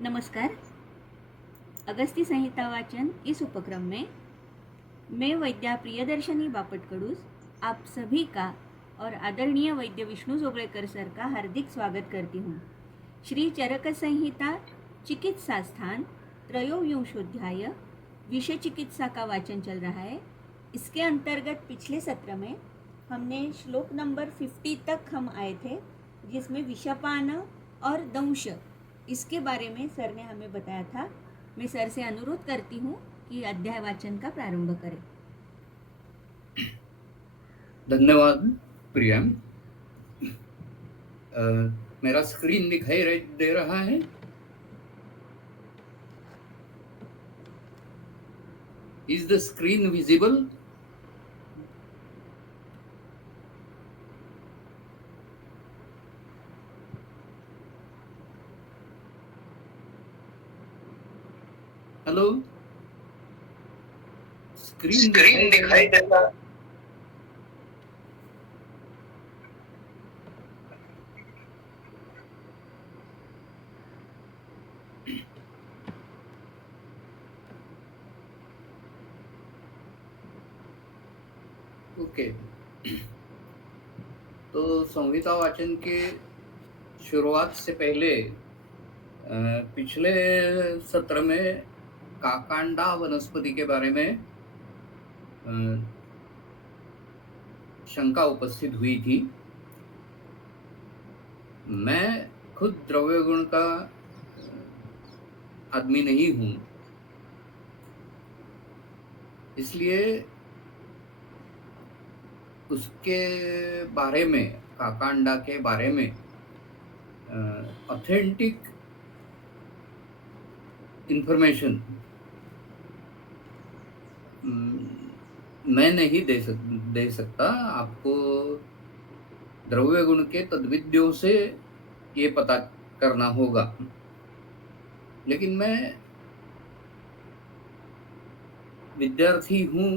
नमस्कार। अगस्ती संहिता वाचन इस उपक्रम में मैं वैद्या प्रियदर्शनी बापटकडूस आप सभी का और आदरणीय वैद्य विष्णु जोगळेकर सर का हार्दिक स्वागत करती हूँ। श्री चरक संहिता चिकित्सा स्थान त्रयोविंशोध्याय विषय चिकित्सा का वाचन चल रहा है। इसके अंतर्गत पिछले सत्र में हमने श्लोक नंबर 50 तक हम आए थे, जिसमें विषपान और दंश इसके बारे में सर ने हमें बताया था। मैं सर से अनुरोध करती हूँ कि अध्याय वाचन का प्रारंभ करें। धन्यवाद प्रिया। मेरा स्क्रीन दिखाई दे रहा है? Is the screen visible? Hello, screen दिखाई देता? ओके, तो संहिता वाचन के शुरुआत से पहले पिछले सत्र में काकांडा वनस्पति के बारे में शंका उपस्थित हुई थी। मैं खुद द्रव्य गुण का आदमी नहीं हूं, इसलिए उसके बारे में, काकांडा के बारे में ऑथेंटिक इंफॉर्मेशन मैं नहीं दे सकता। आपको द्रव्य गुण के तद्विद्यों से ये पता करना होगा। लेकिन मैं विद्यार्थी हूँ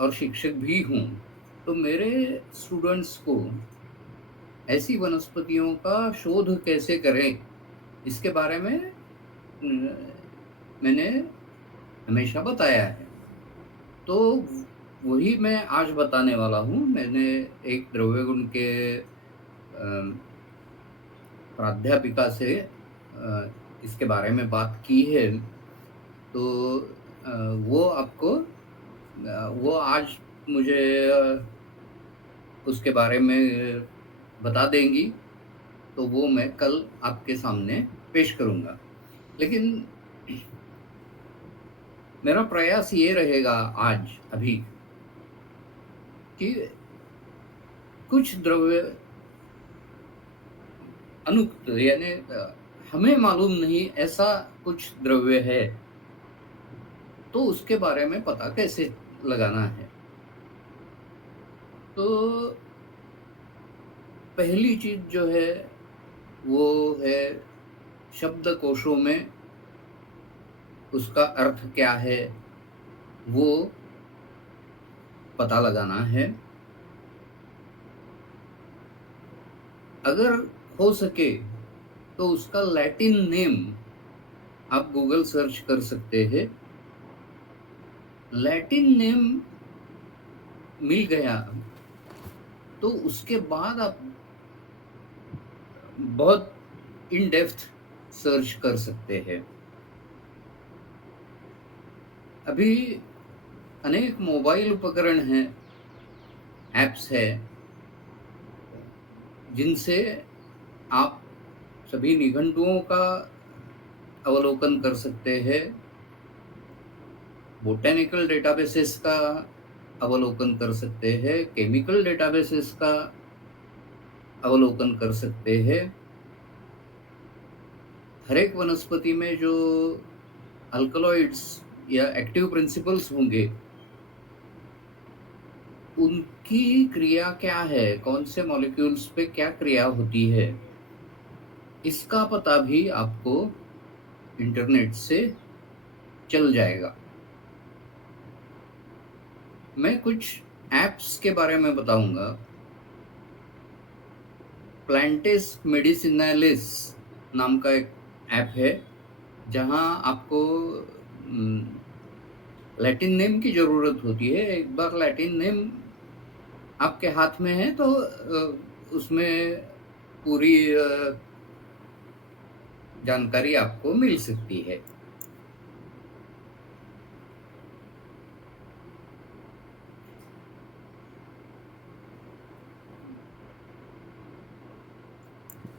और शिक्षक भी हूँ, तो मेरे स्टूडेंट्स को ऐसी वनस्पतियों का शोध कैसे करें, इसके बारे में मैंने हमेशा बताया है। तो वही मैं आज बताने वाला हूँ। मैंने एक द्रव्य गुण के प्राध्यापिका से इसके बारे में बात की है, तो वो आपको वो आज मुझे उसके बारे में बता देंगी, तो वो मैं कल आपके सामने पेश करूँगा। लेकिन मेरा प्रयास ये रहेगा आज अभी कि कुछ द्रव्य अनुक्त, यानी हमें मालूम नहीं ऐसा कुछ द्रव्य है, तो उसके बारे में पता कैसे लगाना है। तो पहली चीज जो है वो है शब्दकोशों में उसका अर्थ क्या है वो पता लगाना है। अगर हो सके तो उसका लैटिन नेम आप गूगल सर्च कर सकते हैं। लैटिन नेम मिल गया तो उसके बाद आप बहुत इन डेप्थ सर्च कर सकते हैं। अभी अनेक मोबाइल उपकरण हैं, एप्स है, जिनसे आप सभी निघंटुओं का अवलोकन कर सकते हैं, बोटेनिकल डेटाबेसेस का अवलोकन कर सकते हैं, केमिकल डेटाबेसेस का अवलोकन कर सकते हैं। हर एक वनस्पति में जो अल्कलॉइड्स या एक्टिव प्रिंसिपल्स होंगे, उनकी क्रिया क्या है, कौन से मॉलिक्यूल्स पे क्या क्रिया होती है, इसका पता भी आपको इंटरनेट से चल जाएगा। मैं कुछ एप्स के बारे में बताऊंगा। प्लांटिस मेडिसिनालिस नाम का एक ऐप है, जहाँ आपको लैटिन नेम की ज़रूरत होती है। एक बार लैटिन नेम आपके हाथ में है तो उसमें पूरी जानकारी आपको मिल सकती है।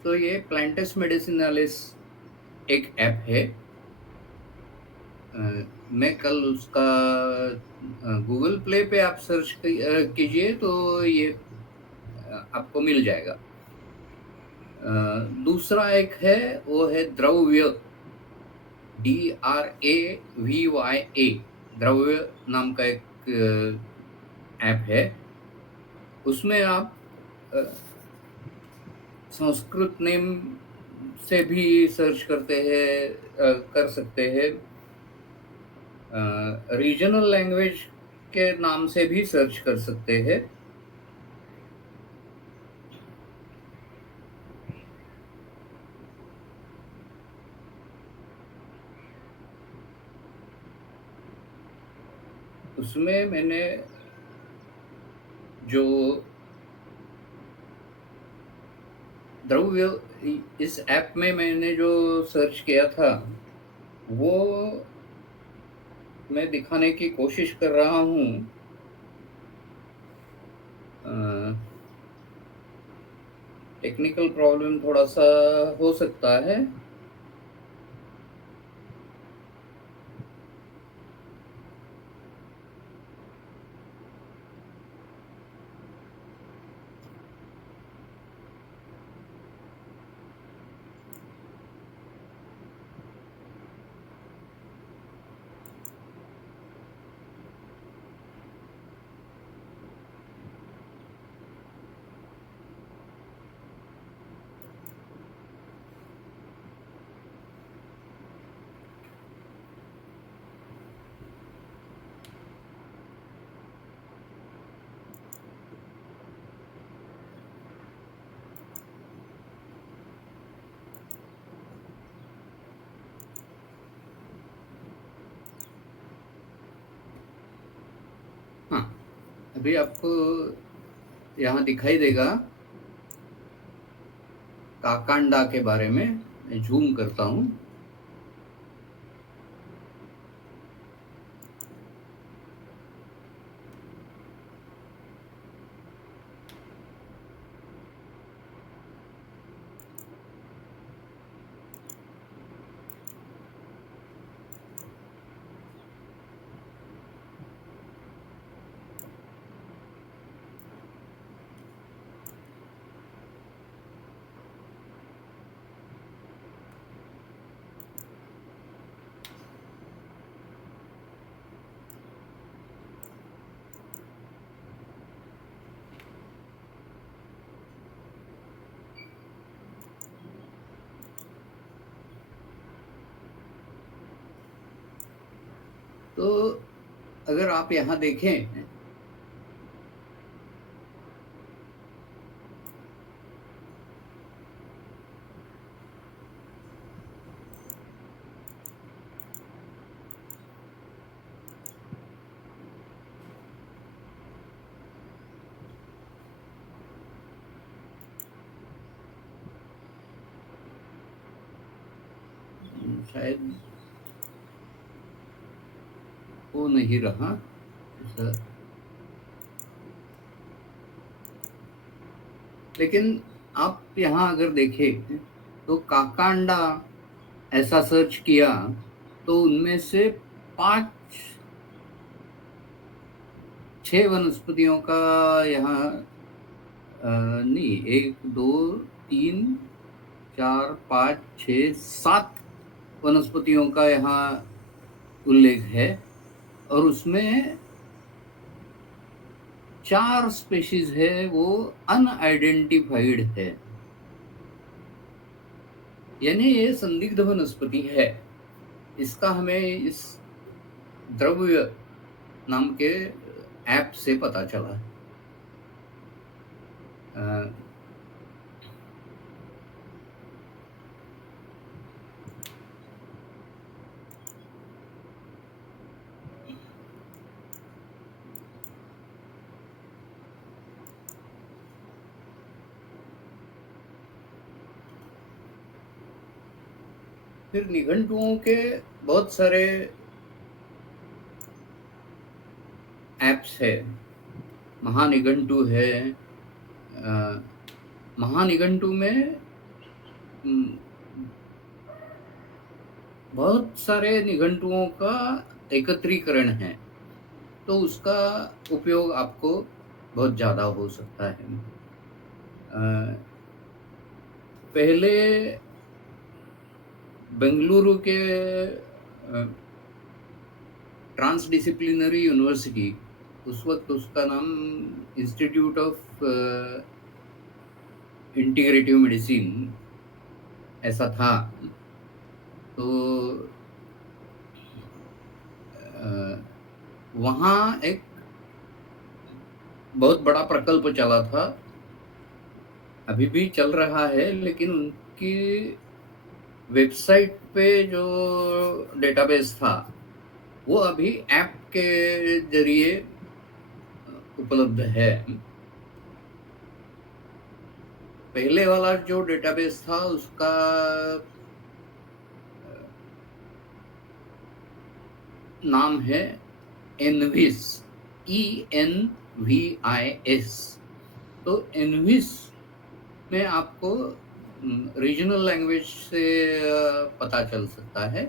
तो ये प्लांटस मेडिसिनालिस एक ऐप है। मैं कल उसका गूगल प्ले पे आप सर्च कीजिए तो ये आपको मिल जाएगा। दूसरा एक है, वो है द्रव्य, DRAVYA, द्रव्य नाम का एक ऐप है। उसमें आप अ, संस्कृत नेम से भी सर्च कर सकते हैं। रीजनल लैंग्वेज के नाम से भी सर्च कर सकते हैं। उसमें मैंने जो द्रव्य, इस ऐप में मैंने जो सर्च किया था वो मैं दिखाने की कोशिश कर रहा हूँ। टेक्निकल प्रॉब्लम थोड़ा सा हो सकता है। हाँ, अभी आपको यहाँ दिखाई देगा काकांडा के बारे में। मैं जूम करता हूँ। तो अगर आप यहाँ देखें, शायद वो नहीं रहा ऐसा। लेकिन आप यहाँ अगर देखें तो काकांडा ऐसा सर्च किया तो उनमें से 5-6 वनस्पतियों का यहाँ नहीं, 1 2 3 4 5 6 7 वनस्पतियों का यहाँ उल्लेख है। और उसमें 4 स्पेशीज है वो अनआइडेंटिफाइड है, यानी ये संदिग्ध वनस्पति है। इसका हमें इस द्रव्य नाम के ऐप से पता चला। फिर निघंटुओं के बहुत सारे ऐप्स है। महानिघंटु है। महानिघंटु में बहुत सारे निघंटुओं का एकत्रीकरण है, तो उसका उपयोग आपको बहुत ज़्यादा हो सकता है। पहले बेंगलुरु के ट्रांसडिसिप्लिनरी यूनिवर्सिटी, उस वक्त उसका नाम इंस्टीट्यूट ऑफ इंटीग्रेटिव मेडिसिन ऐसा था। तो वहाँ एक बहुत बड़ा प्रकल्प चला था, अभी भी चल रहा है, लेकिन उनकी वेबसाइट पे जो डेटाबेस था वो अभी ऐप के जरिए उपलब्ध है। पहले वाला जो डेटाबेस था उसका नाम है एनविस, ENVIS। तो एनविस में आपको रीजनल लैंग्वेज से पता चल सकता है,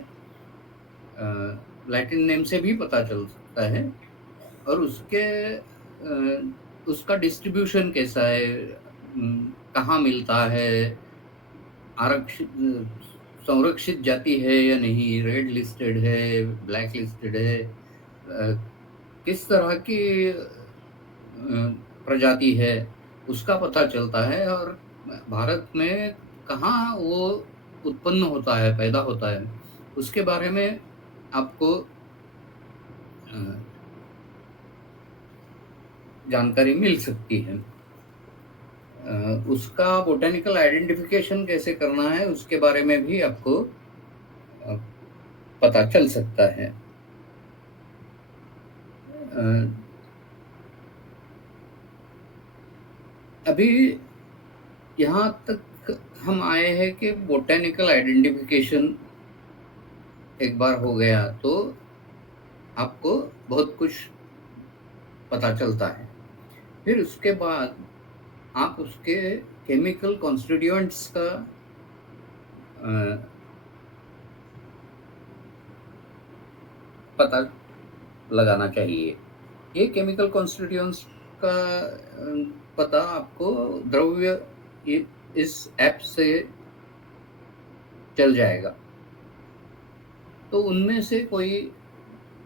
लैटिन नेम से भी पता चल सकता है, और उसका डिस्ट्रीब्यूशन कैसा है, कहाँ मिलता है, आरक्षित संरक्षित जाति है या नहीं, रेड लिस्टेड है, ब्लैक लिस्टेड है, किस तरह की प्रजाति है, उसका पता चलता है। और भारत में कहाँ वो उत्पन्न होता है, पैदा होता है, उसके बारे में आपको जानकारी मिल सकती है। उसका बोटेनिकल आइडेंटिफिकेशन कैसे करना है उसके बारे में भी आपको पता चल सकता है। अभी यहाँ तक हम आए हैं कि बोटेनिकल आइडेंटिफिकेशन एक बार हो गया तो आपको बहुत कुछ पता चलता है। फिर उसके बाद आप उसके केमिकल कॉन्स्टिट्यूएंट्स का पता लगाना चाहिए। ये केमिकल कॉन्स्टिट्यूएंट्स का पता आपको द्रव्य इस ऐप से चल जाएगा। तो उनमें से कोई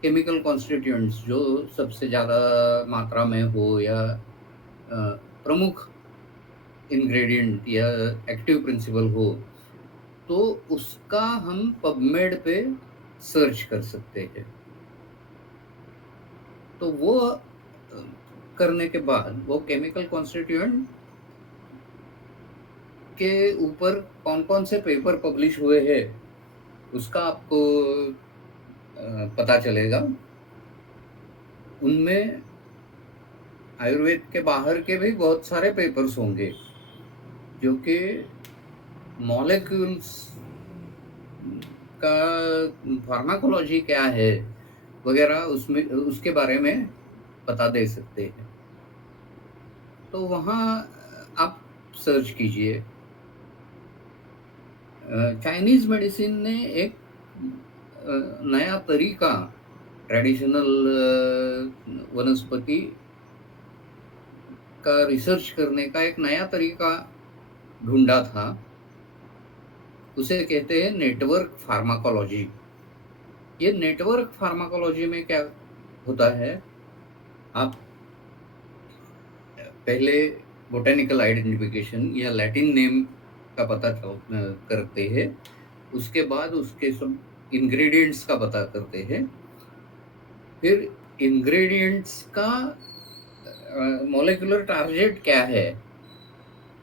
केमिकल कॉन्स्टिट्यूएंट्स जो सबसे ज़्यादा मात्रा में हो या प्रमुख इंग्रेडिएंट या एक्टिव प्रिंसिपल हो, तो उसका हम पबमेड पे सर्च कर सकते हैं। तो वो करने के बाद वो केमिकल कॉन्स्टिट्यूएंट के ऊपर कौन कौन से पेपर पब्लिश हुए हैं उसका आपको पता चलेगा। उनमें आयुर्वेद के बाहर के भी बहुत सारे पेपर्स होंगे जो कि मॉलिक्यूल्स का फार्माकोलॉजी क्या है वगैरह उसमें उसके बारे में पता दे सकते हैं। तो वहाँ आप सर्च कीजिए। चाइनीज़ मेडिसिन ने एक नया तरीका, ट्रेडिशनल वनस्पति का रिसर्च करने का एक नया तरीका ढूंढा था। उसे कहते हैं नेटवर्क फार्माकोलॉजी। ये नेटवर्क फार्माकोलॉजी में क्या होता है, आप पहले बोटेनिकल आइडेंटिफिकेशन या लैटिन नेम का पता करते हैं, उसके बाद उसके सब इंग्रेडिएंट्स का पता करते हैं, फिर इंग्रेडिएंट्स का मॉलिक्यूलर टारगेट क्या है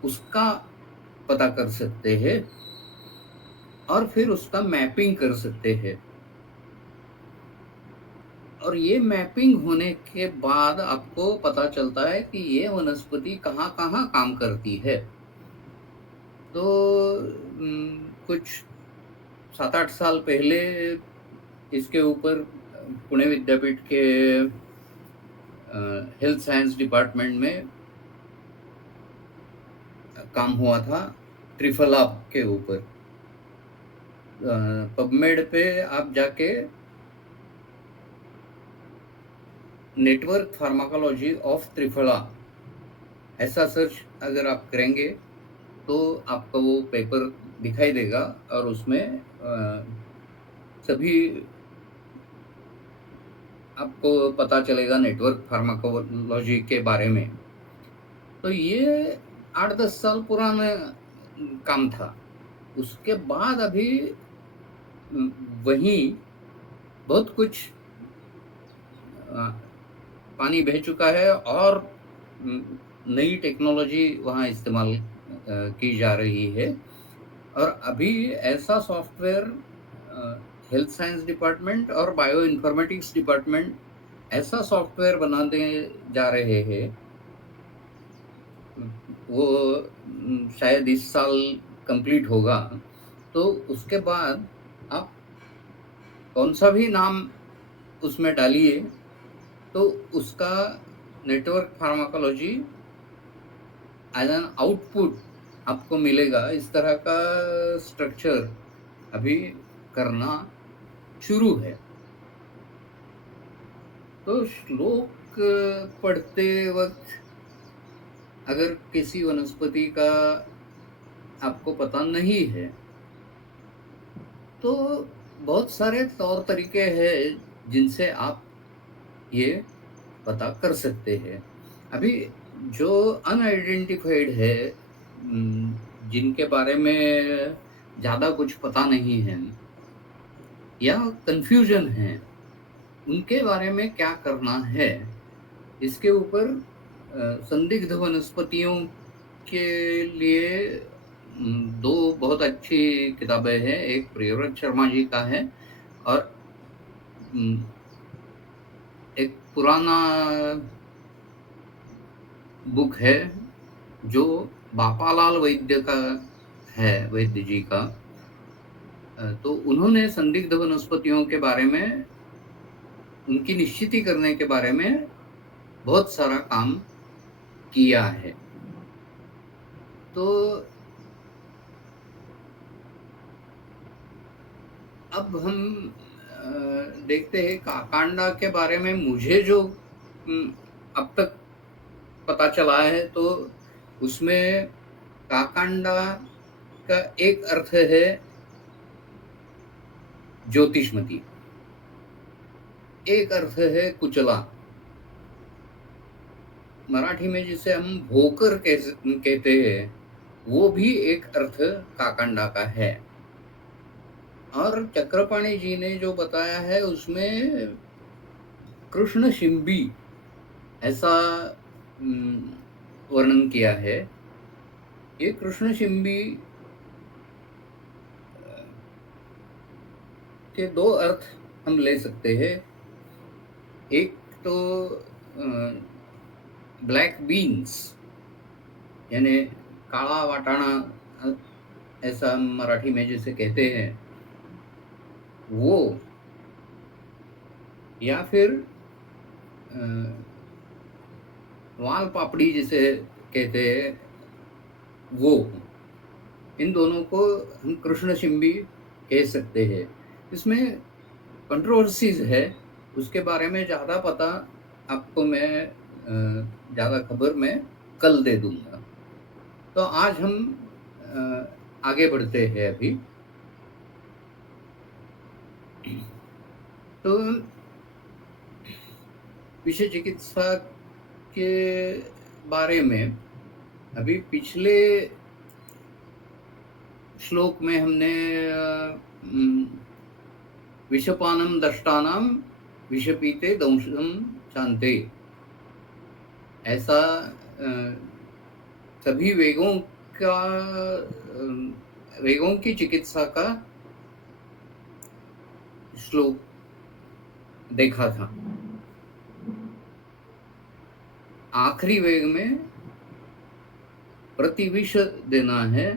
उसका पता कर सकते हैं, और फिर उसका मैपिंग कर सकते हैं। और ये मैपिंग होने के बाद आपको पता चलता है कि ये वनस्पति कहाँ कहाँ काम करती है। तो कुछ 7-8 साल पहले इसके ऊपर पुणे विद्यापीठ के हेल्थ साइंस डिपार्टमेंट में काम हुआ था त्रिफला के ऊपर। पबमेड पे आप जाके नेटवर्क फार्माकोलॉजी ऑफ त्रिफला ऐसा सर्च अगर आप करेंगे तो आपको वो पेपर दिखाई देगा और उसमें सभी आपको पता चलेगा नेटवर्क फार्माकोलॉजी के बारे में। तो ये 8-10 साल पुराना काम था। उसके बाद अभी वहीं बहुत कुछ पानी बह चुका है और नई टेक्नोलॉजी वहाँ इस्तेमाल की जा रही है। और अभी ऐसा सॉफ्टवेयर हेल्थ साइंस डिपार्टमेंट और बायो इन्फॉर्मेटिक्स डिपार्टमेंट ऐसा सॉफ्टवेयर बनाने जा रहे हैं, वो शायद इस साल कंप्लीट होगा। तो उसके बाद आप कौन सा भी नाम उसमें डालिए तो उसका network pharmacology as an output आपको मिलेगा। इस तरह का स्ट्रक्चर अभी करना शुरू है। तो श्लोक पढ़ते वक्त अगर किसी वनस्पति का आपको पता नहीं है तो बहुत सारे तौर तरीके हैं जिनसे आप ये पता कर सकते हैं। अभी जो अनआइडेंटिफाइड है, जिनके बारे में ज़्यादा कुछ पता नहीं है या कंफ्यूजन है, उनके बारे में क्या करना है, इसके ऊपर संदिग्ध वनस्पतियों के लिए दो बहुत अच्छी किताबें हैं। एक प्रियव्रत शर्मा जी का है और एक पुराना बुक है जो बापालाल वैद्य का है, वैद्य जी का। तो उन्होंने संदिग्ध वनस्पतियों के बारे में, उनकी निश्चिती करने के बारे में बहुत सारा काम किया है। तो अब हम देखते हैं काकांडा के बारे में। मुझे जो अब तक पता चला है तो उसमें काकांडा का एक अर्थ है ज्योतिषमती, एक अर्थ है कुचला। मराठी में जिसे हम भोकर कहते हैं, वो भी एक अर्थ काकांडा का है। और चक्रपाणी जी ने जो बताया है उसमें कृष्ण शिंबी ऐसा वर्णन किया है। ये कृष्ण शिंबी के दो अर्थ हम ले सकते हैं। एक तो ब्लैक बीन्स यानी काला वाटाणा, ऐसा हम मराठी में जिसे कहते हैं वो, या फिर वाल पापड़ी जिसे कहते हैं वो। इन दोनों को हम कृष्ण शिंबी कह सकते हैं। इसमें कंट्रोवर्सीज है, उसके बारे में ज़्यादा पता आपको मैं ज़्यादा खबर मैं कल दे दूंगा। तो आज हम आगे बढ़ते हैं अभी। तो विषय चिकित्सा के बारे में अभी पिछले श्लोक में हमने विषपानम दष्टानाम विषपीते दंशम चांते, ऐसा सभी वेगों का वेगों की चिकित्सा का श्लोक देखा था। आखिरी वेग में प्रतिविष देना है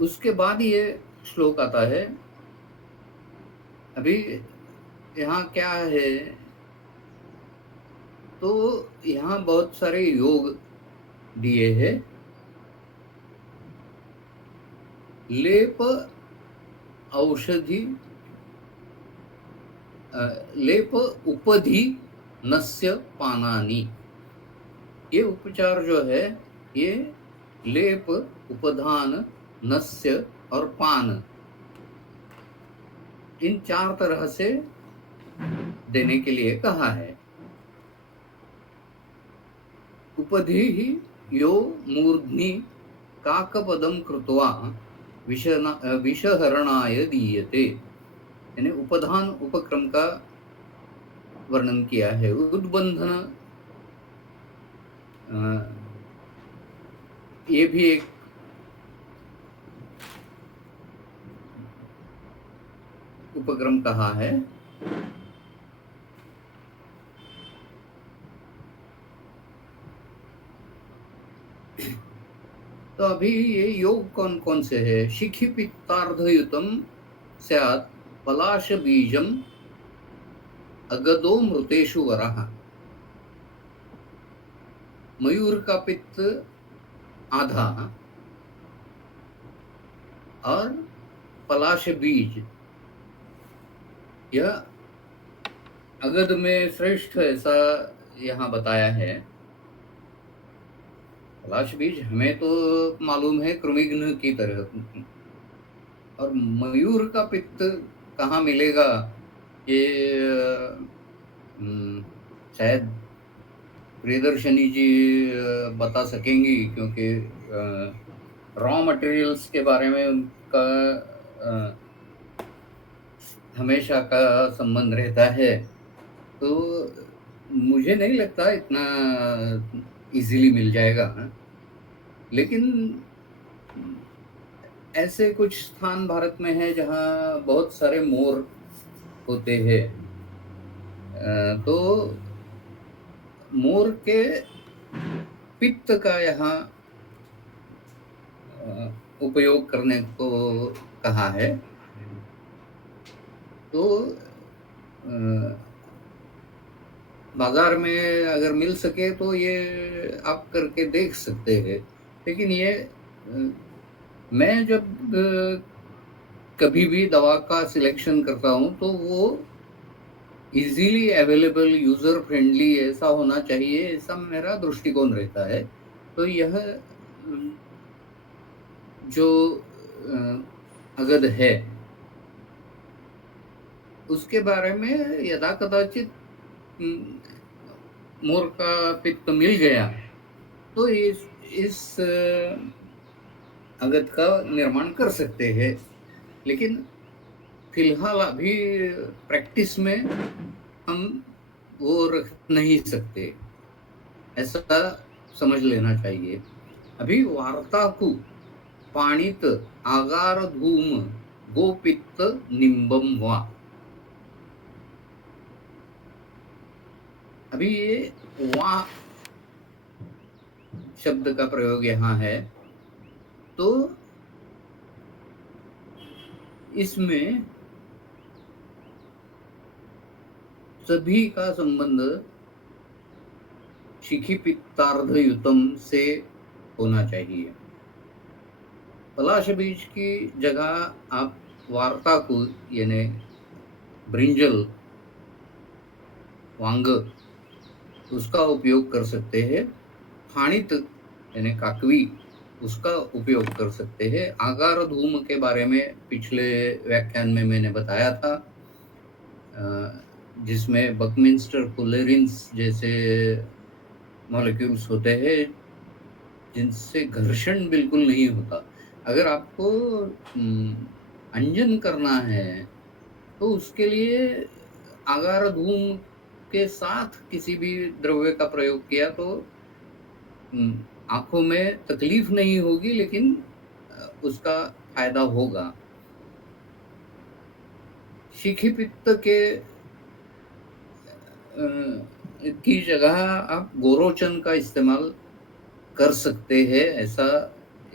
उसके बाद ये श्लोक आता है। अभी यहाँ क्या है, तो यहाँ बहुत सारे योग दिए हैं। लेप औषधि लेप उपधि नस्य पानानि। ये उपचार जो है, ये लेप, उपधान, नस्य और पान, इन 4 तरह से देने के लिए कहा है। उपधि ही यो मूर्ध्नि काकपदम कृत्वा विषहरणाय दीयते। यानी उपधान उपक्रम का वर्णन किया है। उद्बंधन, ये भी एक उपक्रम कहा है। तो अभी ये योग कौन कौन से है? शिखि पित्तार्धयुतम स्यात् पलाश बीजम अगदो मृतेषु वरः। मयूर का पित्त आधा और पलाश बीज, यह अगध में श्रेष्ठ, ऐसा यहाँ बताया है। पलाश बीज हमें तो मालूम है कृमिघ्न की तरह, और मयूर का पित्त कहाँ मिलेगा, ये शायद प्रियदर्शनी जी बता सकेंगी, क्योंकि रॉ मटेरियल्स के बारे में उनका हमेशा का संबंध रहता है। तो मुझे नहीं लगता इतना इजीली मिल जाएगा। लेकिन ऐसे कुछ स्थान भारत में है जहाँ बहुत सारे मोर होते हैं। तो मोर के पित्त का यहाँ उपयोग करने को कहा है। तो बाजार में अगर मिल सके तो ये आप करके देख सकते हैं। लेकिन ये मैं जब कभी भी दवा का सिलेक्शन करता हूँ तो वो इजीली अवेलेबल, यूजर फ्रेंडली ऐसा होना चाहिए, ऐसा मेरा दृष्टिकोण रहता है। तो यह जो अगध है उसके बारे में यदा कदाचित मोर का पित्त मिल गया तो इस अगध का निर्माण कर सकते हैं। लेकिन फिलहाल अभी प्रैक्टिस में हम वो रख नहीं सकते, ऐसा समझ लेना चाहिए। अभी वार्ताकु पाणित आगार धूम गोपित्त निम्बम वा। अभी ये वा शब्द का प्रयोग यहाँ है। तो इसमें सभी का संबंध शिखि पित्तार्धयुतम से होना चाहिए। पलाश बीज की जगह आप वार्ता को, यानी ब्रिंजल, वांग, उसका उपयोग कर सकते हैं। फाणित यानी काकवी, उसका उपयोग कर सकते हैं। आगार धूम के बारे में पिछले व्याख्यान में मैंने बताया था, जिसमें बकमिंस्टर फुलेरिन्स जैसे मॉलिक्यूल्स होते हैं जिनसे घर्षण बिल्कुल नहीं होता। अगर आपको अंजन करना है तो उसके लिए आगार धूम के साथ किसी भी द्रव्य का प्रयोग किया तो आंखों में तकलीफ नहीं होगी, लेकिन उसका फायदा होगा। शिखि पित्त के की जगह आप गोरोचन का इस्तेमाल कर सकते हैं, ऐसा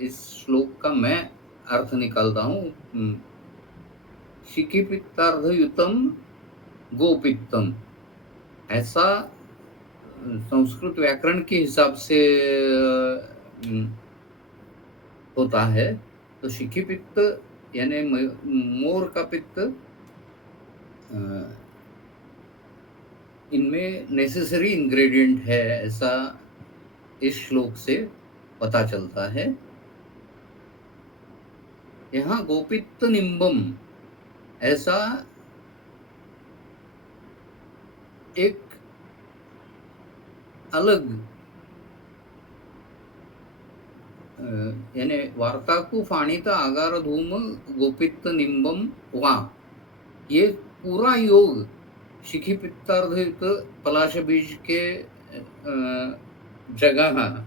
इस श्लोक का मैं अर्थ निकालता हूँ। शिखिपित्तार्धयुतम गोपित्तम, ऐसा संस्कृत व्याकरण के हिसाब से होता है। तो शिखी पित्त यानी मोर का पित्त इनमें नेसेसरी इंग्रेडिएंट है, ऐसा इस श्लोक से पता चलता है। यहाँ गोपित्त निम्बम, ऐसा एक अलग यानी वार्ताकू फाणित आगार धूम गोपित्त निम्बम वा, ये पूरा योग शिखी पित्तार्धयुक्त पलाश बीज के जगह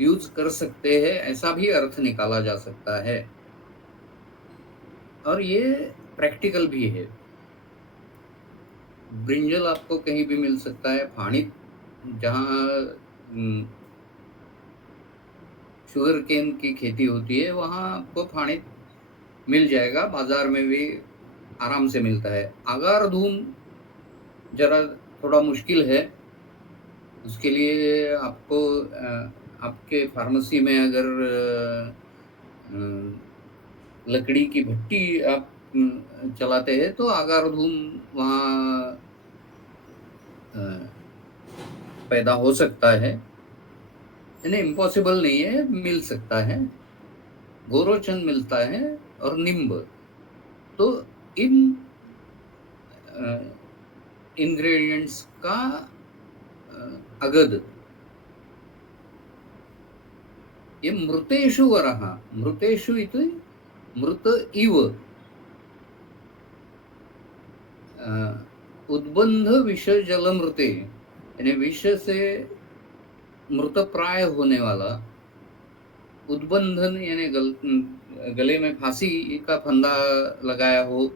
यूज कर सकते हैं, ऐसा भी अर्थ निकाला जा सकता है। और ये प्रैक्टिकल भी है। ब्रिंजल आपको कहीं भी मिल सकता है, फाणित जहाँ शुगर केन की खेती होती है वहाँ आपको फाणित मिल जाएगा, बाजार में भी आराम से मिलता है। आगार धूम जरा थोड़ा मुश्किल है, उसके लिए आपको आपके फार्मेसी में अगर लकड़ी की भट्टी आप चलाते हैं तो आगार धूम वहाँ पैदा हो सकता है, यानी इम्पॉसिबल नहीं है, मिल सकता है। गोरोचन मिलता है और निम्ब। तो इन इंग्रेडिएंट्स का अगद ये मृतेषु वरः, मृतेषु इति मृत इव उद्बंध विष जल मृते, यानी विष से मृतप्राय होने वाला, उद्बंधन यानी गले में फांसी का फंदा लगाया हो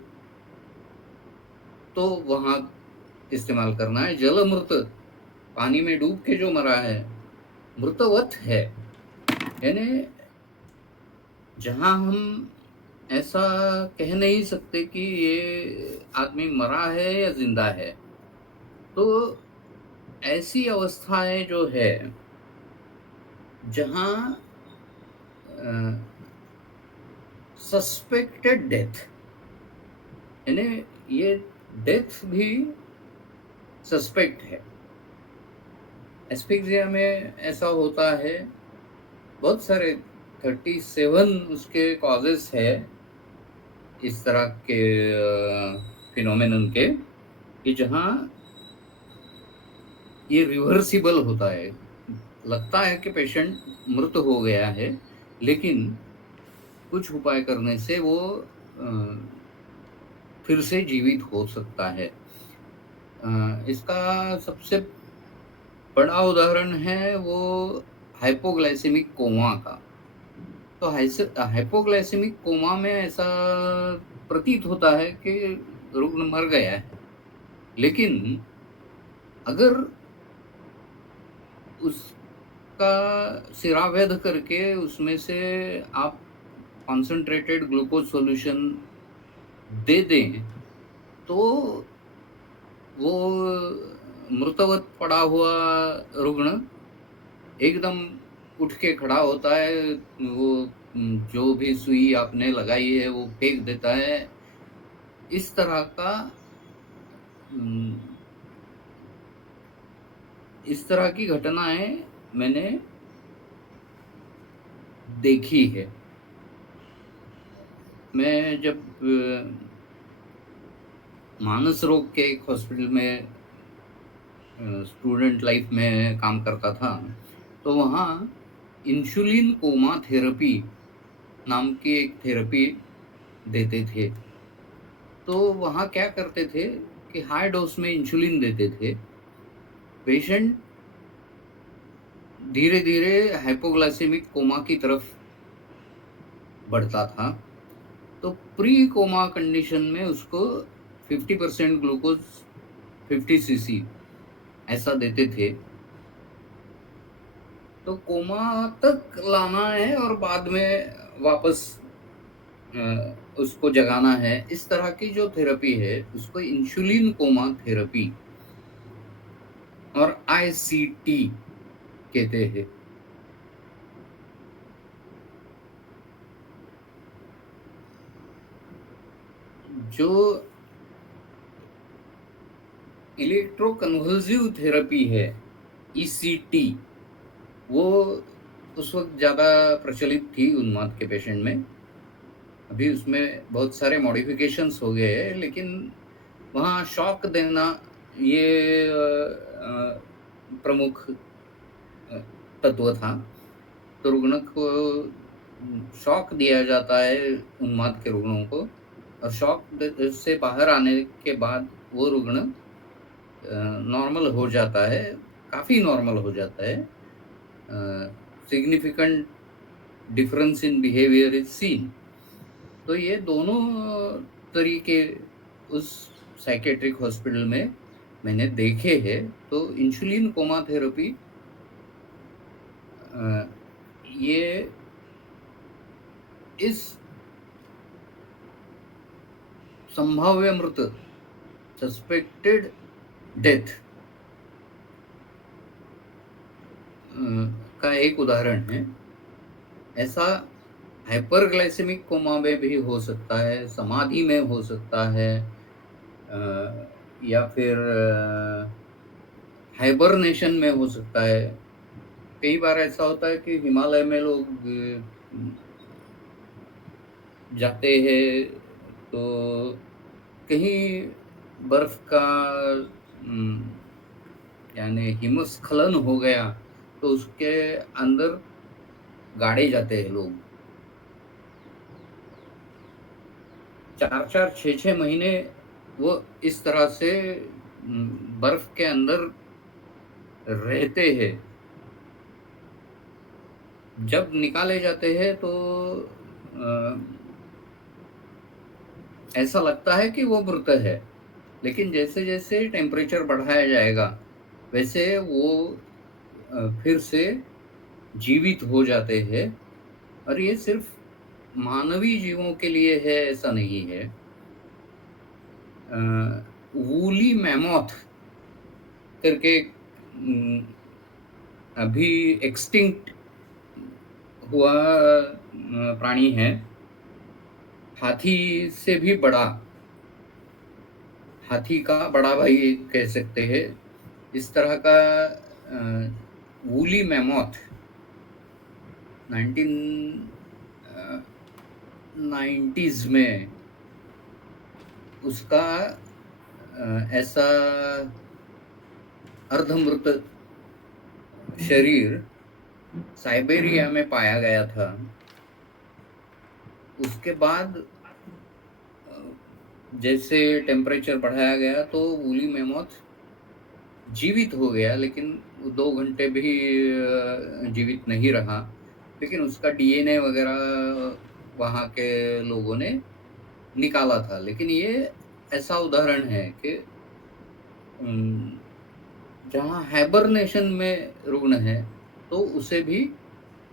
तो वहां इस्तेमाल करना है। जल मृत, पानी में डूब के जो मरा है, मृतवत है, यानी जहां हम ऐसा कह नहीं सकते कि ये आदमी मरा है या जिंदा है, तो ऐसी अवस्थाएं जो है जहां सस्पेक्टेड डेथ, यानी ये डेथ भी सस्पेक्ट है। एस्फिक्सिया में ऐसा होता है, बहुत सारे 37 उसके कॉजेस है इस तरह के फिनोमेनन के, कि जहां ये रिवर्सिबल होता है। लगता है कि पेशेंट मृत हो गया है, लेकिन कुछ उपाय करने से वो फिर से जीवित हो सकता है। इसका सबसे बड़ा उदाहरण है वो हाइपोग्लाइसेमिक कोमा का। तो हाइपोग्लाइसेमिक कोमा में ऐसा प्रतीत होता है कि रुग्ण मर गया है, लेकिन अगर उसका सिरावैध करके उसमें से आप कॉन्सेंट्रेटेड ग्लूकोज सॉल्यूशन दे दें तो वो मृतवत पड़ा हुआ रुग्ण एकदम उठ के खड़ा होता है, वो जो भी सुई आपने लगाई है वो फेंक देता है। इस तरह का इस तरह की घटनाएं मैंने देखी है। मैं जब मानस रोग के एक हॉस्पिटल में स्टूडेंट लाइफ में काम करता था, तो वहाँ इंसुलिन कोमा थेरेपी नाम की एक थेरेपी देते थे। तो वहाँ क्या करते थे कि हाई डोज में इंसुलिन देते थे, पेशेंट धीरे धीरे हाइपोग्लाइसेमिक कोमा की तरफ बढ़ता था। तो प्री कोमा कंडीशन में उसको 50% ग्लूकोज 50 सीसी ऐसा देते थे। तो कोमा तक लाना है और बाद में वापस उसको जगाना है, इस तरह की जो थेरेपी है उसको इंसुलिन कोमा थेरेपी और आईसीटी कहते हैं। जो इलेक्ट्रोकन्वल्सिव थेरेपी है, ईसीटी, वो उस वक्त ज़्यादा प्रचलित थी उन्माद के पेशेंट में। अभी उसमें बहुत सारे मॉडिफिकेशंस हो गए हैं, लेकिन वहाँ शॉक देना ये प्रमुख तत्व था। तो रुग्ण को शॉक दिया जाता है उन्माद के रुग्णों को, और शॉक से बाहर आने के बाद वो रुग्ण नॉर्मल हो जाता है, काफ़ी नॉर्मल हो जाता है। Significant difference in behaviour is seen. तो ये दोनों तरीके उस साइकेट्रिक हॉस्पिटल में मैंने देखे हैं। तो इंसुलिन कोमा थेरेपी ये इस संभाव्य मृत, सस्पेक्टेड डेथ का एक उदाहरण है। ऐसा हाइपरग्लाइसेमिक कोमा में भी हो सकता है, समाधि में हो सकता है, या फिर हाइबरनेशन में हो सकता है। कई बार ऐसा होता है कि हिमालय में लोग जाते हैं, तो कहीं बर्फ का यानी हिमस्खलन हो गया, तो उसके अंदर गाड़े जाते हैं लोग। 4-4, 6-6 महीने वो इस तरह से बर्फ के अंदर रहते हैं। जब निकाले जाते हैं तो ऐसा लगता है कि वो मृत है, लेकिन जैसे-जैसे टेम्परेचर बढ़ाया जाएगा, वैसे वो फिर से जीवित हो जाते हैं। और ये सिर्फ मानवीय जीवों के लिए है ऐसा नहीं है। वूली मैमोथ करके अभी एक्सटिंक्ट हुआ प्राणी है, हाथी से भी बड़ा, हाथी का बड़ा भाई कह सकते हैं। इस तरह का वूली मैमोथ 1990s में उसका ऐसा अर्धमृत शरीर साइबेरिया में पाया गया था। उसके बाद जैसे टेम्परेचर बढ़ाया गया तो वूली मैमोथ जीवित हो गया, लेकिन 2 घंटे भी जीवित नहीं रहा। लेकिन उसका डीएनए वगैरह वहाँ के लोगों ने निकाला था। लेकिन ये ऐसा उदाहरण है कि जहाँ हाइबरनेशन में रुग्ण है, तो उसे भी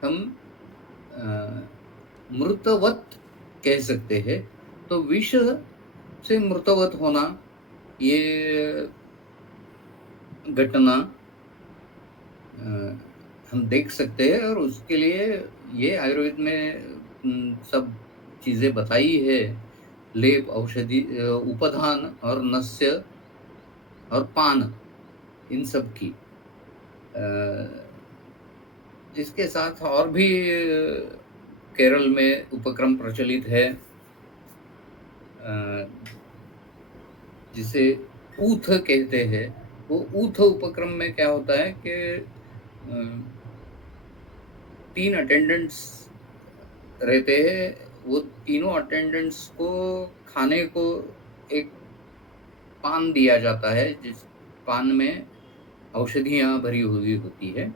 हम मृतवत कह सकते हैं। तो विष से मृतवत होना, ये घटना हम देख सकते हैं, और उसके लिए ये आयुर्वेद में सब चीज़ें बताई है। लेप, औषधि, उपधान और नस्य और पान, इन सब की। इसके साथ और भी केरल में उपक्रम प्रचलित है, जिसे ऊथ कहते हैं। वो ऊथ उपक्रम में क्या होता है कि 3 अटेंडेंट्स रहते हैं। वो तीनों अटेंडेंट्स को खाने को एक पान दिया जाता है, जिस पान में औषधियाँ भरी हुई होती है।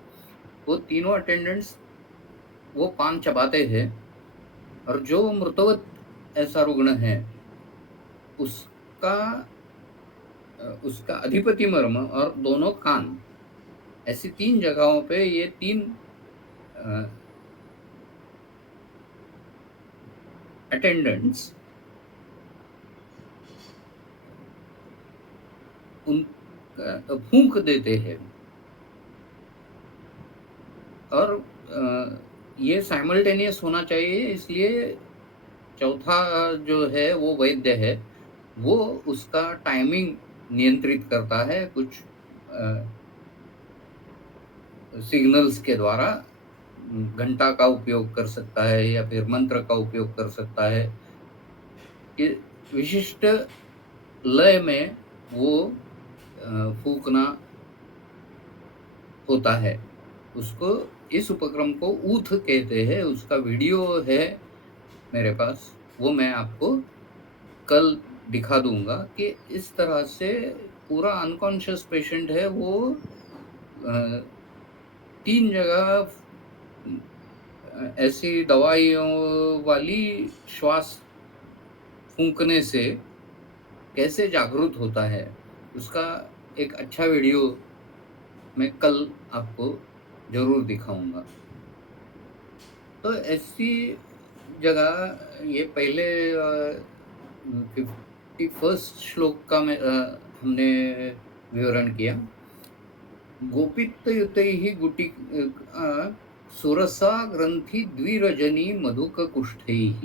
वो तीनों अटेंडेंट्स वो पान चबाते हैं, और जो मृतवत ऐसा रुग्ण है, उसका उसका अधिपति मर्म और दोनों कान, ऐसी 3 जगहों पे ये 3 अटेंडेंट्स उन फूंक देते हैं और ये साइमल्टेनियस होना चाहिए, इसलिए चौथा जो है वो वैद्य है, वो उसका टाइमिंग नियंत्रित करता है कुछ सिग्नल्स के द्वारा। घंटा का उपयोग कर सकता है या फिर मंत्र का उपयोग कर सकता है कि विशिष्ट लय में वो फूकना होता है। उसको इस उपक्रम को ऊथ कहते हैं। उसका वीडियो है मेरे पास, वो मैं आपको कल दिखा दूंगा कि इस तरह से पूरा अनकॉन्शियस पेशेंट है वो 3 जगह ऐसी दवाइयों वाली श्वास फूंकने से कैसे जागरूक होता है, उसका एक अच्छा वीडियो मैं कल आपको ज़रूर दिखाऊँगा। तो ऐसी जगह ये पहले 51st श्लोक का हमने विवरण किया। गोपित्तयुतैः सुरसा ग्रंथि द्विरजनी मधुककुष्ठैः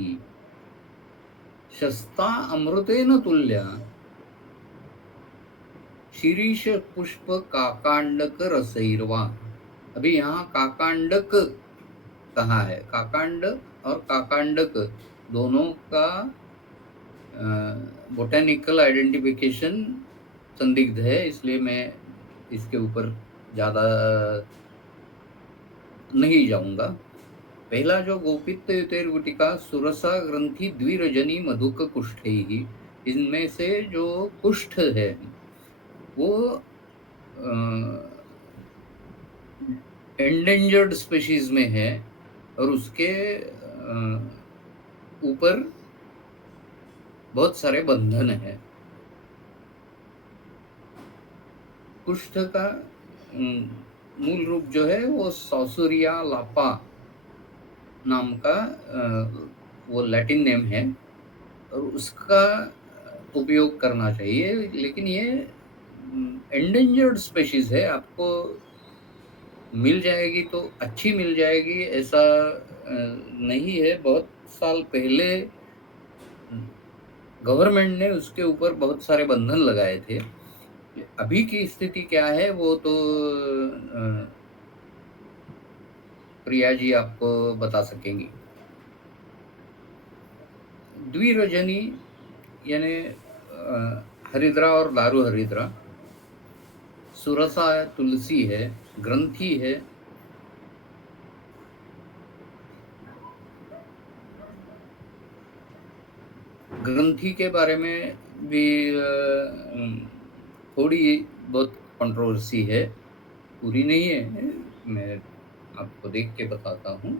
शस्ता अमृतेन तुल्या शिरीष पुष्प काकांडक रसैर्वा। अभी यहाँ काकांडक कहा है, काकांड और काकांडक दोनों का बोटेनिकल आइडेंटिफिकेशन संदिग्ध है, इसलिए मैं इसके ऊपर ज़्यादा नहीं जाऊंगा। पहला जो गोपित्तयुतैर्गुटिका सुरसा ग्रंथि द्विरजनी मधुक कुष्ठैः, इनमें से जो कुष्ठ है वो एंडेंजर्ड स्पीशीज में है और उसके ऊपर बहुत सारे बंधन है। कुष्ठ का मूल रूप जो है वो सॉसुरिया लापा नाम का वो लैटिन नेम है और उसका उपयोग करना चाहिए, लेकिन ये एंडेंजर्ड स्पीशीज है। आपको मिल जाएगी तो अच्छी मिल जाएगी ऐसा नहीं है। बहुत साल पहले गवर्नमेंट ने उसके ऊपर बहुत सारे बंधन लगाए थे। अभी की स्थिति क्या है वो तो प्रिया जी आपको बता सकेंगी। द्विरजनी यानी हरिद्रा और दारू हरिद्रा, सुरसा है, तुलसी है, ग्रंथि है, ग्रंथि के बारे में भी थोड़ी बहुत कंट्रोवर्सी है, पूरी नहीं है, मैं आपको देख के बताता हूँ।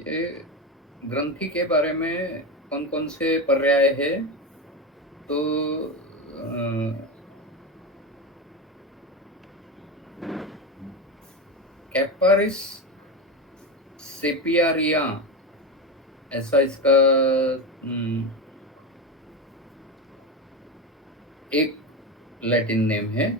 ये ग्रंथि के बारे में कौन कौन से पर्याय है, तो कैपारिस सेपियारिया ऐसा इसका एक लैटिन नेम है।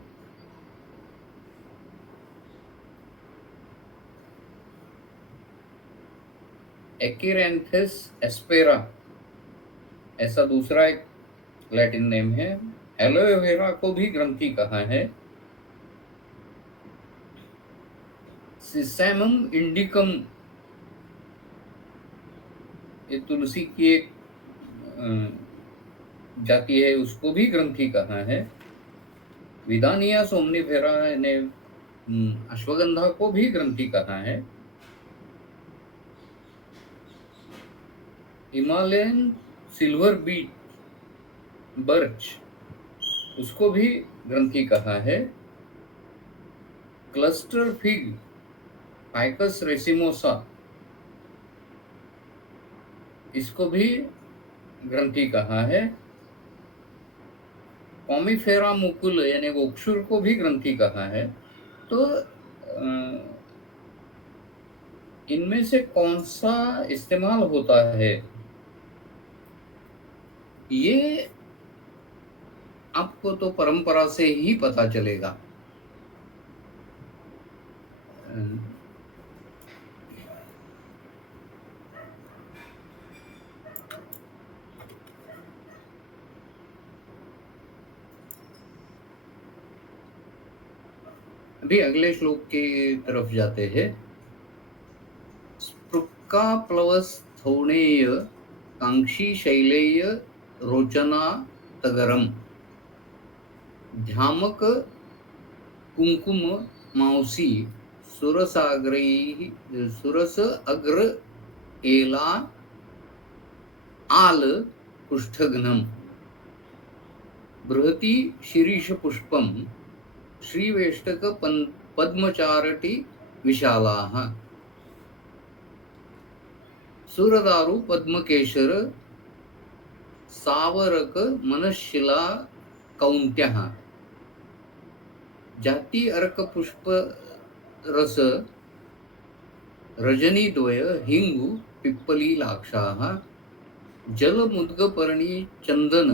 एक्यूरेंथस एस्पेरा ऐसा दूसरा एक लैटिन नेम है। एलोवेरा को भी ग्रंथि कहा है। सिसैमम इंडिकम ये तुलसी की एक जाती है उसको भी ग्रंथि कहा है। विदानिया सोमनिफेरा ने अश्वगंधा को भी ग्रंथि कहा है। हिमालयन सिल्वर बीच बर्च उसको भी ग्रंथि कहा है। क्लस्टर फिग फाइकस रेसिमोसा इसको भी ग्रंथि कहा है। कॉमीफेरा मुकुल यानी वोक्षुर को भी ग्रंथि कहा है। तो इनमें से कौन सा इस्तेमाल होता है ये आपको तो परंपरा से ही पता चलेगा। अभी अगले श्लोक की तरफ जाते हैं। स्पृक्का प्लवस्थौणेय कांक्षी शैलेय रोचना तगरम ध्यामक कुंकुम मांसी सुरस अग्र एला आल कुष्ठघ्नम बृहति शिरीष पुष्पम श्रीवेष्टक पद्मचारटी विशालाः सुरदारु पद्मकेशर सावरक मनशिला कौंत्यः जाति अर्क पुष्प रस रजनीद्वय हिंगु पिप्पली लाक्षाः जल मुद्गपर्णी चंदन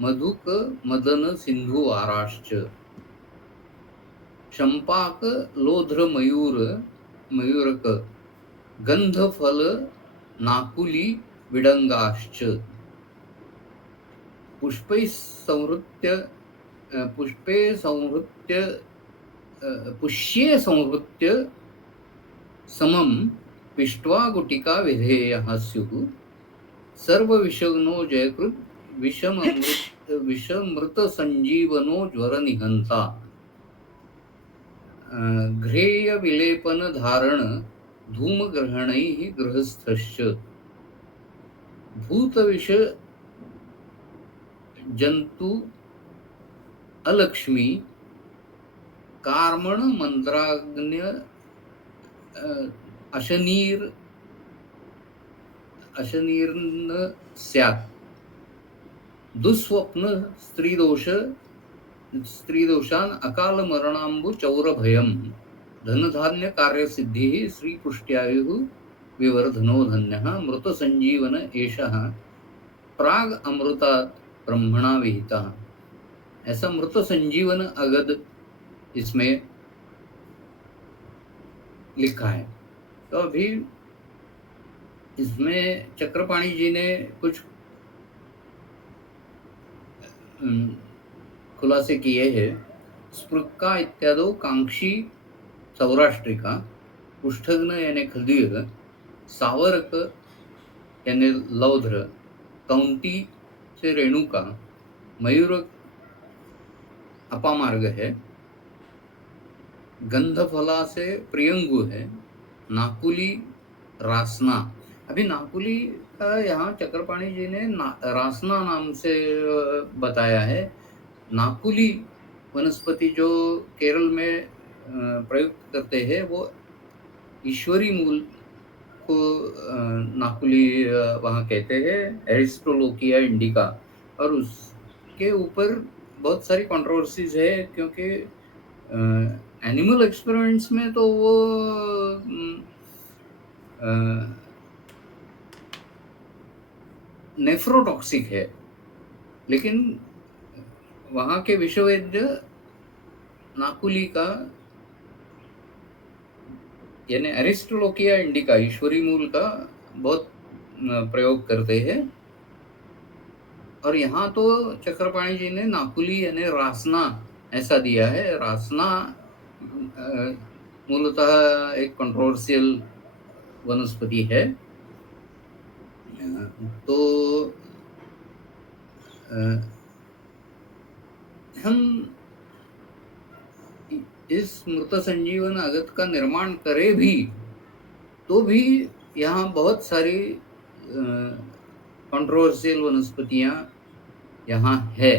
मधुक मदन सिंधु आराश्च शंपाक लोध्र मयूरक गंधफल नाकुली विडंगाश्च पुष्पे पुष्ये संहृत्य समम पिष्ट्वा गुटिका विधेयः स्युः सर्वविषग्नो जयकृत विषमृत संजीवनो ज्वर निहंता घ्रेय विलेपन धारण धूम ग्रहणैः गृहस्थश्च भूत विष जंतु अलक्ष्मी कार्मण मंत्राग्न्य अशनीर्न स्यात् दुस्वप्न स्त्रीदोषान अकाल मरणांबु चौर भयम धनधान्य कार्य सिद्धि श्री पुष्ट्यायु विवर्धनो धन्यः मृत संजीवन एषः प्राग अमृतात् ब्रह्मणा विहिता। ऐसा मृत संजीवन अगद इसमें लिखा है। तो अभी इसमें चक्रपाणी जी ने कुछ खुलासे किए हैं। स्पृक्का इत्यादो कांक्षी सौराष्ट्रिका कुष्ठघ्न यानी खदीर सावरक यानी लौध्र कौंती से रेणुका मयूर अपामार्ग है गंधफला से प्रियंगु है नाकुली रासना। अभी नाकुली का यहाँ चक्रपाणी जी ने रासना नाम से बताया है। नाकुली वनस्पति जो केरल में प्रयुक्त करते हैं वो ईश्वरी मूल को नाकुली वहाँ कहते हैं एरिस्ट्रोलोकिया इंडिका। और उसके ऊपर बहुत सारी कंट्रोवर्सीज है क्योंकि एनिमल एक्सपेरिमेंट्स में तो वो नेफ्रोटॉक्सिक है, लेकिन वहाँ के विश्ववैद्य नाकुली का यानी एरिस्ट्रोलोकिया इंडिका ईश्वरी मूल का बहुत प्रयोग करते हैं। और यहाँ तो चक्रपाणी जी ने नाकुली यानी रासना ऐसा दिया है। रासना मूलतः एक कंट्रोवर्शियल वनस्पति है। तो हम इस मृत संजीवन अगत का निर्माण करें भी तो भी यहाँ बहुत सारी कंट्रोवर्शियल वनस्पतियाँ यहाँ है।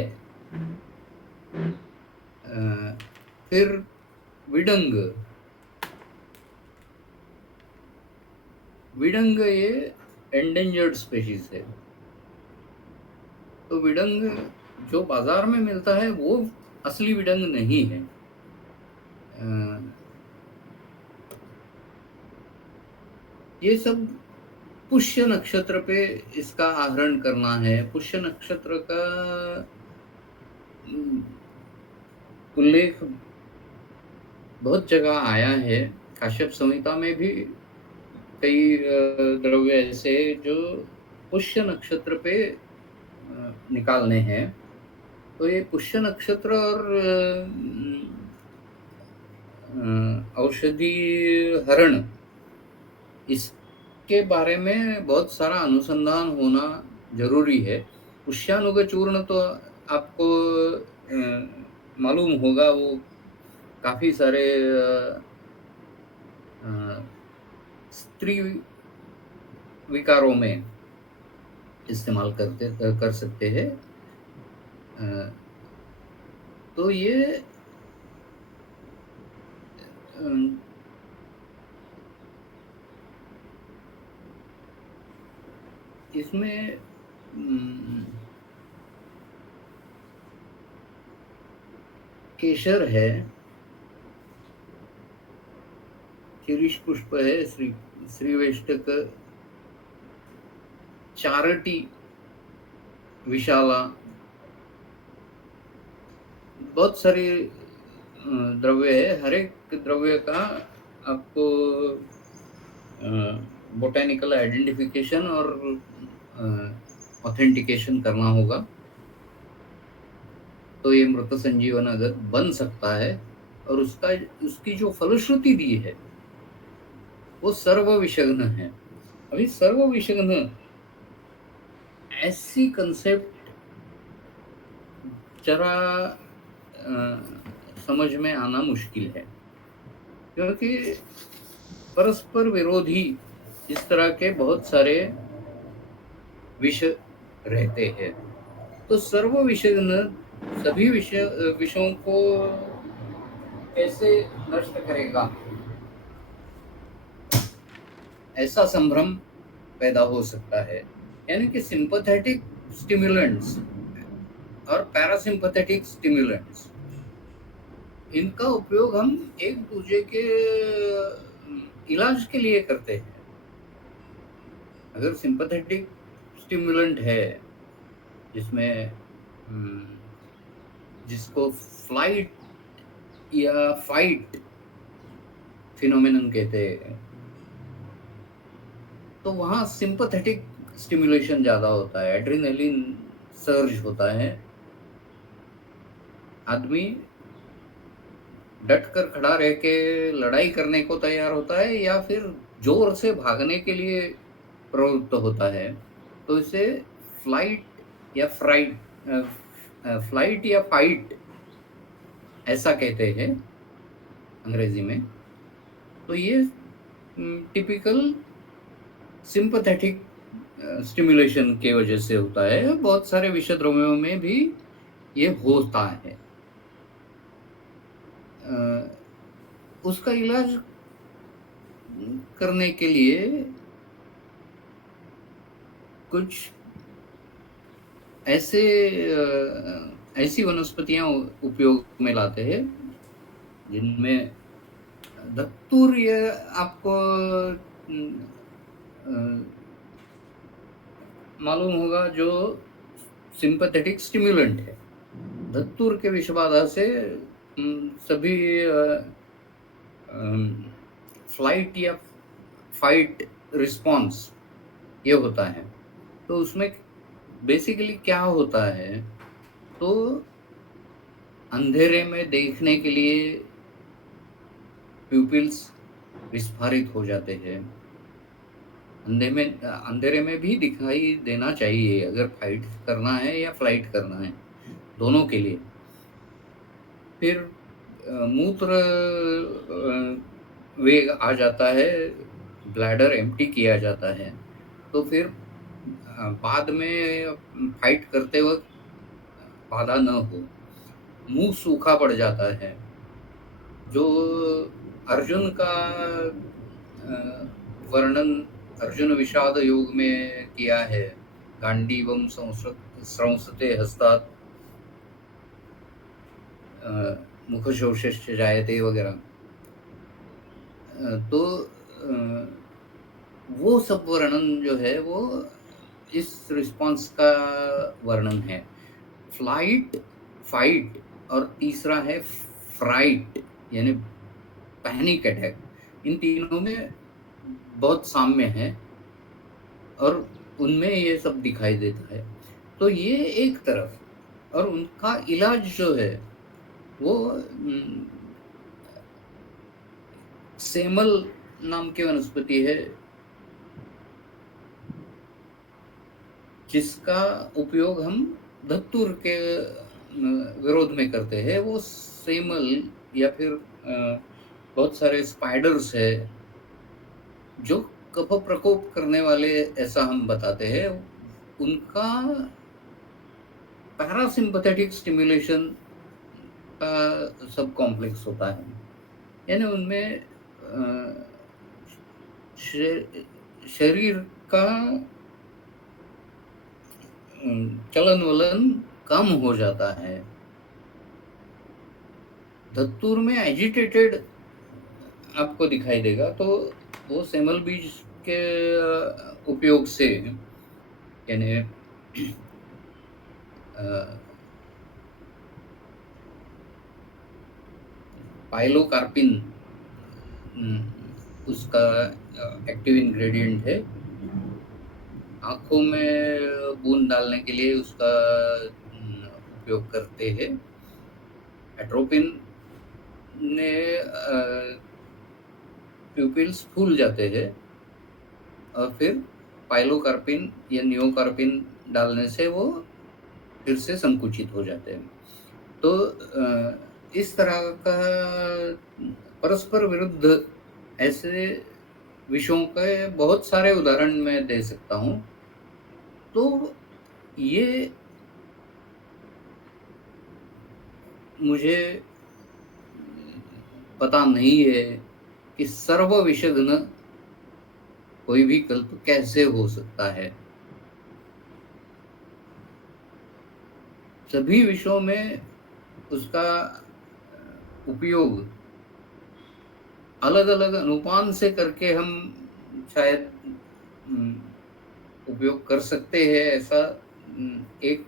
फिर विडंग, विडंग ये एंडेंजर्ड स्पीशीज है। तो विडंग जो बाजार में मिलता है वो असली विडंग नहीं है। ये सब पुष्य नक्षत्र पे इसका आहरण करना है। पुष्य नक्षत्र का उल्लेख बहुत जगह आया है। काश्यप संहिता में भी कई द्रव्य ऐसे जो पुष्य नक्षत्र पे निकालने हैं। तो ये पुष्य नक्षत्र और औषधि हरण, इसके बारे में बहुत सारा अनुसंधान होना जरूरी है। पुष्यानुग चूर्ण तो आपको मालूम होगा, वो काफी सारे स्त्री विकारों में इस्तेमाल कर सकते हैं। तो ये इसमें केशर है, शिरीष पुष्प है, श्रीवेष्टक, चारटी, विशाला, बहुत सारे द्रव्य है। हर एक द्रव्य का आपको बोटेनिकल आइडेंटिफिकेशन और ऑथेंटिकेशन करना होगा, तो ये मृत संजीवन अगर बन सकता है। और उसकी जो फलश्रुति दी है वो सर्व विषग्न है। अभी सर्व विषग्न ऐसी कंसेप्ट जरा समझ में आना मुश्किल है, क्योंकि परस्पर विरोधी इस तरह के बहुत सारे विष रहते हैं। तो सर्व विषग्न सभी विषयों को कैसे नष्ट करेगा, ऐसा संभ्रम पैदा हो सकता है। यानी कि सिंपैथेटिक स्टिमुलेंट्स और पैरासिम्पैथेटिक स्टिमुलेंट्स, इनका उपयोग हम एक दूसरे के इलाज के लिए करते हैं। अगर सिंपैथेटिक स्टिमुलेंट है जिसमें जिसको फ्लाइट या फाइट फिनोमेनन कहते हैं, तो वहाँ सिंपैथेटिक स्टिमुलेशन ज़्यादा होता है, एड्रेनलिन सर्ज होता है। आदमी डट कर खड़ा रह के लड़ाई करने को तैयार होता है या फिर जोर से भागने के लिए प्रवृत्त होता है। तो इसे फ्लाइट या फाइट ऐसा कहते हैं अंग्रेजी में। तो ये टिपिकल सिंपैथेटिक स्टिमुलेशन के वजह से होता है। बहुत सारे विषय द्रव्यों में भी ये होता है। उसका इलाज करने के लिए कुछ ऐसी वनस्पतियां उपयोग में लाते हैं जिनमें धतूर, ये आपको मालूम होगा, जो सिंपैथेटिक स्टिमुलेंट है। धतूर के विषबाधा से सभी फ्लाइट या फाइट रिस्पॉन्स ये होता है। तो उसमें बेसिकली क्या होता है, तो अंधेरे में देखने के लिए प्यूपिल्स विस्फारित हो जाते हैं। अंधेरे में भी दिखाई देना चाहिए, अगर फाइट करना है या फ्लाइट करना है, दोनों के लिए। फिर मूत्र वेग आ जाता है, ब्लैडर एम्प्टी किया जाता है, तो फिर बाद में फाइट करते वक़्त बाधा न हो। मुँह सूखा पड़ जाता है। जो अर्जुन का वर्णन अर्जुन विषाद योग में किया है, गांडीवम स्रंसते हस्तात् मुखशोषश्च जायते वगैरह। तो वो सब वर्णन जो है वो इस रिस्पॉन्स का वर्णन है। फ्लाइट, फाइट और तीसरा है फ्राइट, यानी पैनिक अटैक। इन तीनों में बहुत साम्य है और उनमें ये सब दिखाई देता है। तो ये एक तरफ, और उनका इलाज जो है वो सेमल नाम की वनस्पति है, जिसका उपयोग हम धतूर के विरोध में करते हैं। वो सेमल या फिर बहुत सारे स्पाइडर्स है जो कफ प्रकोप करने वाले, ऐसा हम बताते हैं। उनका पैरासिम्पैथेटिक स्टिमुलेशन का सब कॉम्प्लेक्स होता है, यानी उनमें शरीर का चलन वलन कम हो जाता है। धतूर में एजिटेटेड आपको दिखाई देगा, तो वो सेमल बीज के उपयोग से, यानी पाइलोकार्पिन उसका एक्टिव इंग्रेडिएंट है। आँखों में बूंद डालने के लिए उसका उपयोग करते हैं। एट्रोपिन ने प्यूपिल्स फूल जाते हैं और फिर पाइलोकार्पिन या नियोकार्पिन डालने से वो फिर से संकुचित हो जाते हैं। तो इस तरह का परस्पर विरुद्ध ऐसे विषयों के बहुत सारे उदाहरण मैं दे सकता हूँ। तो ये मुझे पता नहीं है कि सर्व विषघ्न कोई भी कल्प कैसे हो सकता है। सभी विषयों में उसका उपयोग अलग अलग अनुपान से करके हम शायद उपयोग कर सकते हैं, ऐसा एक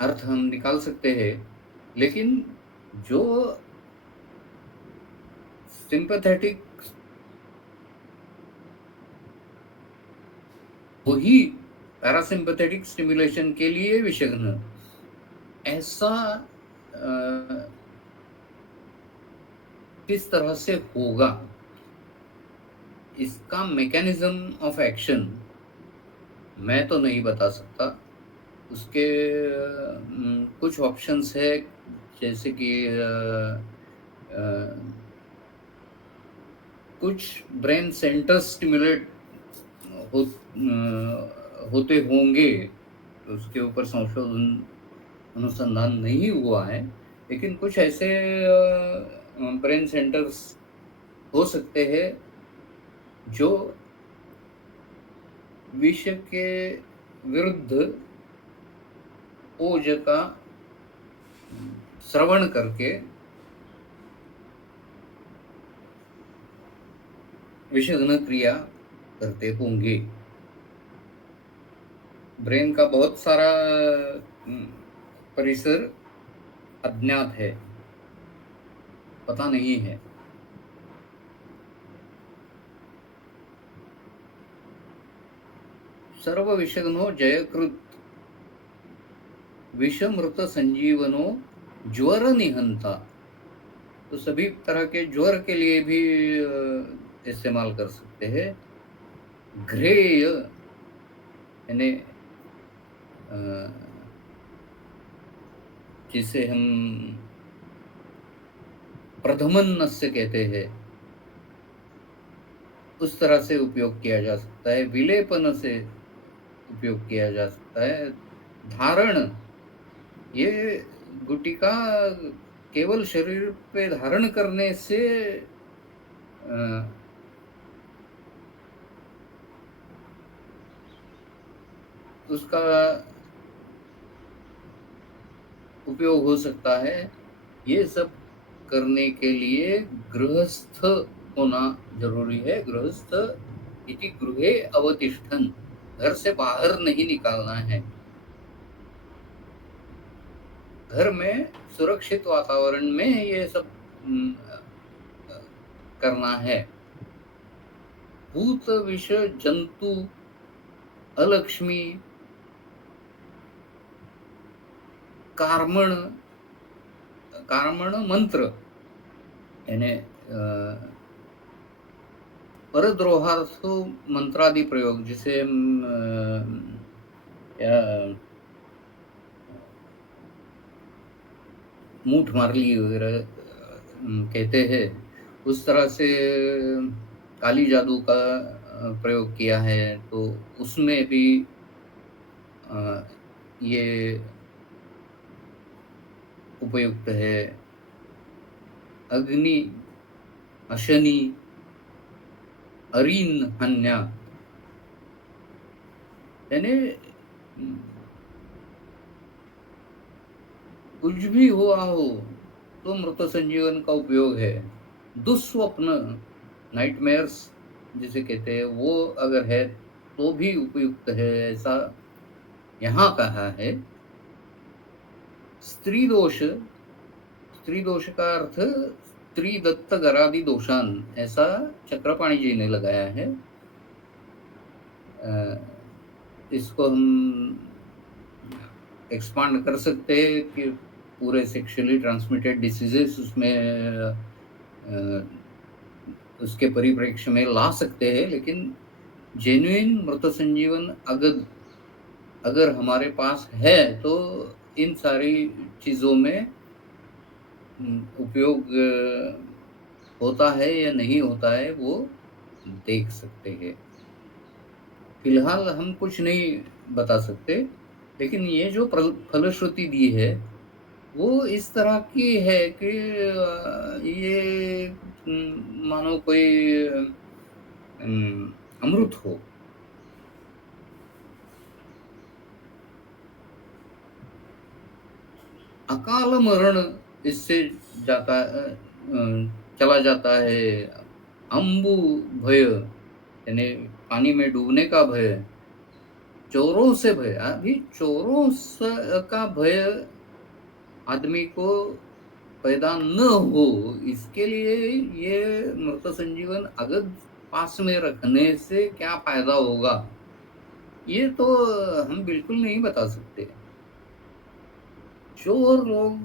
अर्थ हम निकाल सकते हैं। लेकिन जो सिंपैथेटिक, वही पैरासिम्पैथेटिक स्टिमुलेशन के लिए विषघ्न, ऐसा किस तरह से होगा, इसका मैकेनिज्म ऑफ एक्शन मैं तो नहीं बता सकता। उसके कुछ ऑप्शंस है, जैसे कि कुछ ब्रेन सेंटर स्टिमुलेट होते होंगे, उसके ऊपर संशोधन अनुसंधान नहीं हुआ है, लेकिन कुछ ऐसे ब्रेन सेंटर्स हो सकते हैं जो विष के विरुद्ध ओज का श्रवण करके विषघ्न क्रिया करते होंगे। ब्रेन का बहुत सारा परिसर अज्ञात है, पता नहीं है। सर्व विषघ्नो जयकृत विषमृत संजीवनो ज्वर निहंता। तो सभी तरह के ज्वर के लिए भी इस्तेमाल कर सकते हैं। घ्रेय यानी जिसे हम प्रथमन्नस्य कहते हैं, उस तरह से उपयोग किया जा सकता है। विलेपन से उपयोग किया जा सकता है। धारण, ये गुटिका केवल शरीर पे धारण करने से उसका उपयोग हो सकता है। ये सब करने के लिए गृहस्थ होना जरूरी है। गृहस्थ इति गृहे अवतिष्ठन्, घर से बाहर नहीं निकालना है। घर में सुरक्षित वातावरण में ये सब करना है। भूत विष जंतु अलक्ष्मी कार्मण, कार्मण मंत्र यानी परद्रोहार्थ मंत्रादि प्रयोग, जिसे मूठ मारली वगैरह कहते हैं, उस तरह से काली जादू का प्रयोग किया है, तो उसमें भी ये उपयुक्त है। अग्नि, अशनि, अरीन हन्या यानी कुछ भी हुआ हो तो मृत संजीवन का उपयोग है। दुस्वप्न, नाइटमेयर्स जिसे कहते हैं, वो अगर है तो भी उपयुक्त है, ऐसा यहाँ कहा है। स्त्री दोष, स्त्री दोष का अर्थ स्त्री दत्त गरादि दोषान, ऐसा चक्रपाणी जी ने लगाया है। इसको हम एक्सपांड कर सकते हैं कि पूरे सेक्सुअली ट्रांसमिटेड डिसीजेस उसमें उसके परिप्रेक्ष्य में ला सकते हैं, लेकिन जेन्युइन मृत संजीवन अगर हमारे पास है तो इन सारी चीज़ों में उपयोग होता है या नहीं होता है, वो देख सकते हैं। फिलहाल हम कुछ नहीं बता सकते, लेकिन ये जो फलश्रुति दी है वो इस तरह की है कि ये मानो कोई अमृत हो। अकाल मरण इससे जाता चला जाता है। अंबु भय यानी पानी में डूबने का भय। चोरों से भय, अभी चोरों का भय आदमी को पैदा न हो, इसके लिए ये मृत संजीवन अगद पास में रखने से क्या फायदा होगा, ये तो हम बिल्कुल नहीं बता सकते। चोर लोग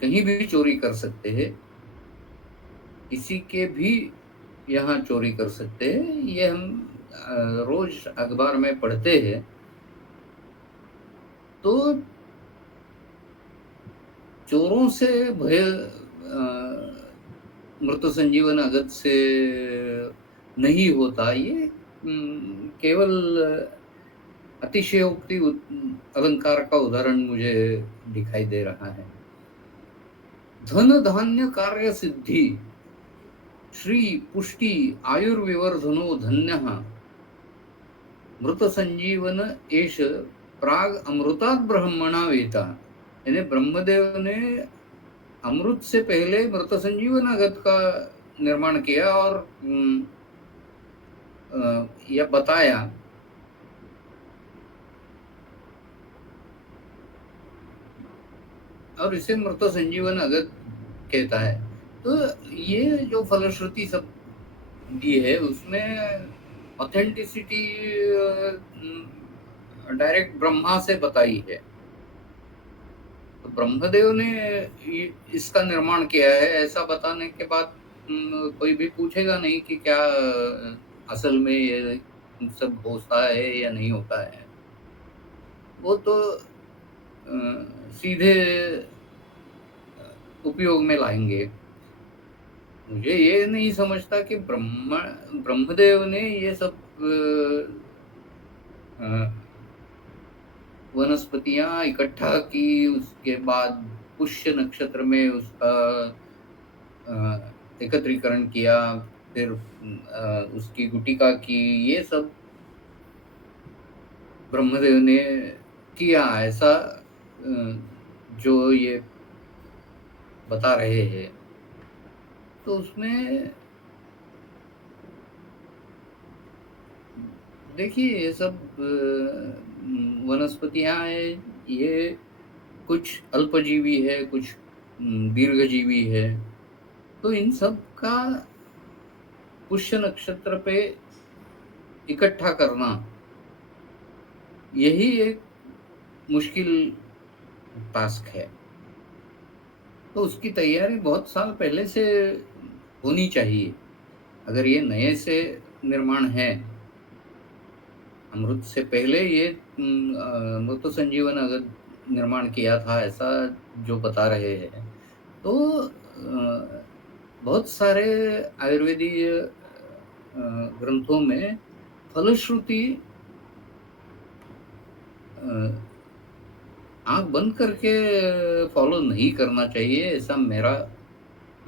कहीं भी चोरी कर सकते हैं, किसी के भी यहाँ चोरी कर सकते हैं, ये हम रोज अखबार में पढ़ते हैं। तो चोरों से भय मृत संजीवन अगत से नहीं होता, ये केवल अतिशयोक्ति अलंकार का उदाहरण मुझे दिखाई दे रहा है। धन धान्य कार्य सिद्धि, श्री पुष्टि आयुर्विवर्धनो धन्यः, मृत संजीवन एष प्राग अमृतात् ब्रह्मणा वेता, यानी ब्रह्मदेव ने अमृत से पहले मृत संजीवन अगत का निर्माण किया और यह बताया। और इसे मृत संजीवन अगत कहता है। तो ये जो फलश्रुति सब दी है उसमें ऑथेंटिसिटी डायरेक्ट ब्रह्मा से बताई है। तो ब्रह्मदेव ने इसका निर्माण किया है ऐसा बताने के बाद कोई भी पूछेगा नहीं कि क्या असल में ये सब होता है या नहीं होता है। वो तो सीधे उपयोग में लाएँगे। मुझे ये नहीं समझता कि ब्रह्मदेव ने ये सब अ, वनस्पतियाँ इकट्ठा की, उसके बाद पुष्य नक्षत्र में उसका एकत्रीकरण किया, फिर उसकी गुटिका की, ये सब ब्रह्मदेव ने किया। ऐसा जो ये बता रहे हैं, तो उसमें देखिए ये सब वनस्पतियाँ हैं, ये कुछ अल्पजीवी है, कुछ दीर्घजीवी है। तो इन सब का पुष्य नक्षत्र पे इकट्ठा करना, यही एक मुश्किल टास्क है। तो उसकी तैयारी बहुत साल पहले से होनी चाहिए। अगर ये नए से निर्माण है, अमृत से पहले ये मृत संजीवन अगर निर्माण किया था, ऐसा जो बता रहे हैं, तो बहुत सारे आयुर्वेदीय ग्रंथों में फलश्रुति आँख बंद करके फॉलो नहीं करना चाहिए, ऐसा मेरा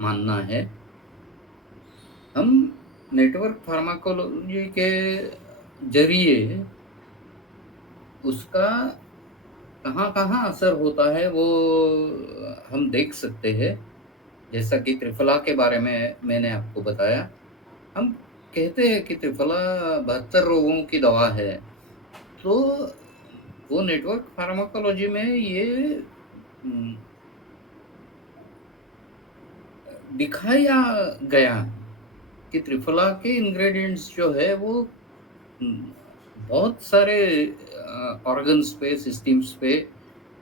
मानना है। हम नेटवर्क फार्माकोलॉजी के ज़रिए उसका कहाँ-कहाँ असर होता है, वो हम देख सकते हैं। जैसा कि त्रिफला के बारे में मैंने आपको बताया। हम कहते हैं कि त्रिफला 72 रोगों की दवा है। तो वो नेटवर्क फार्माकोलॉजी में ये उम, दिखाया गया कि त्रिफला के इंग्रेडिएंट्स जो है वो उम, बहुत सारे ऑर्गन्स पे, सिस्टम्स पे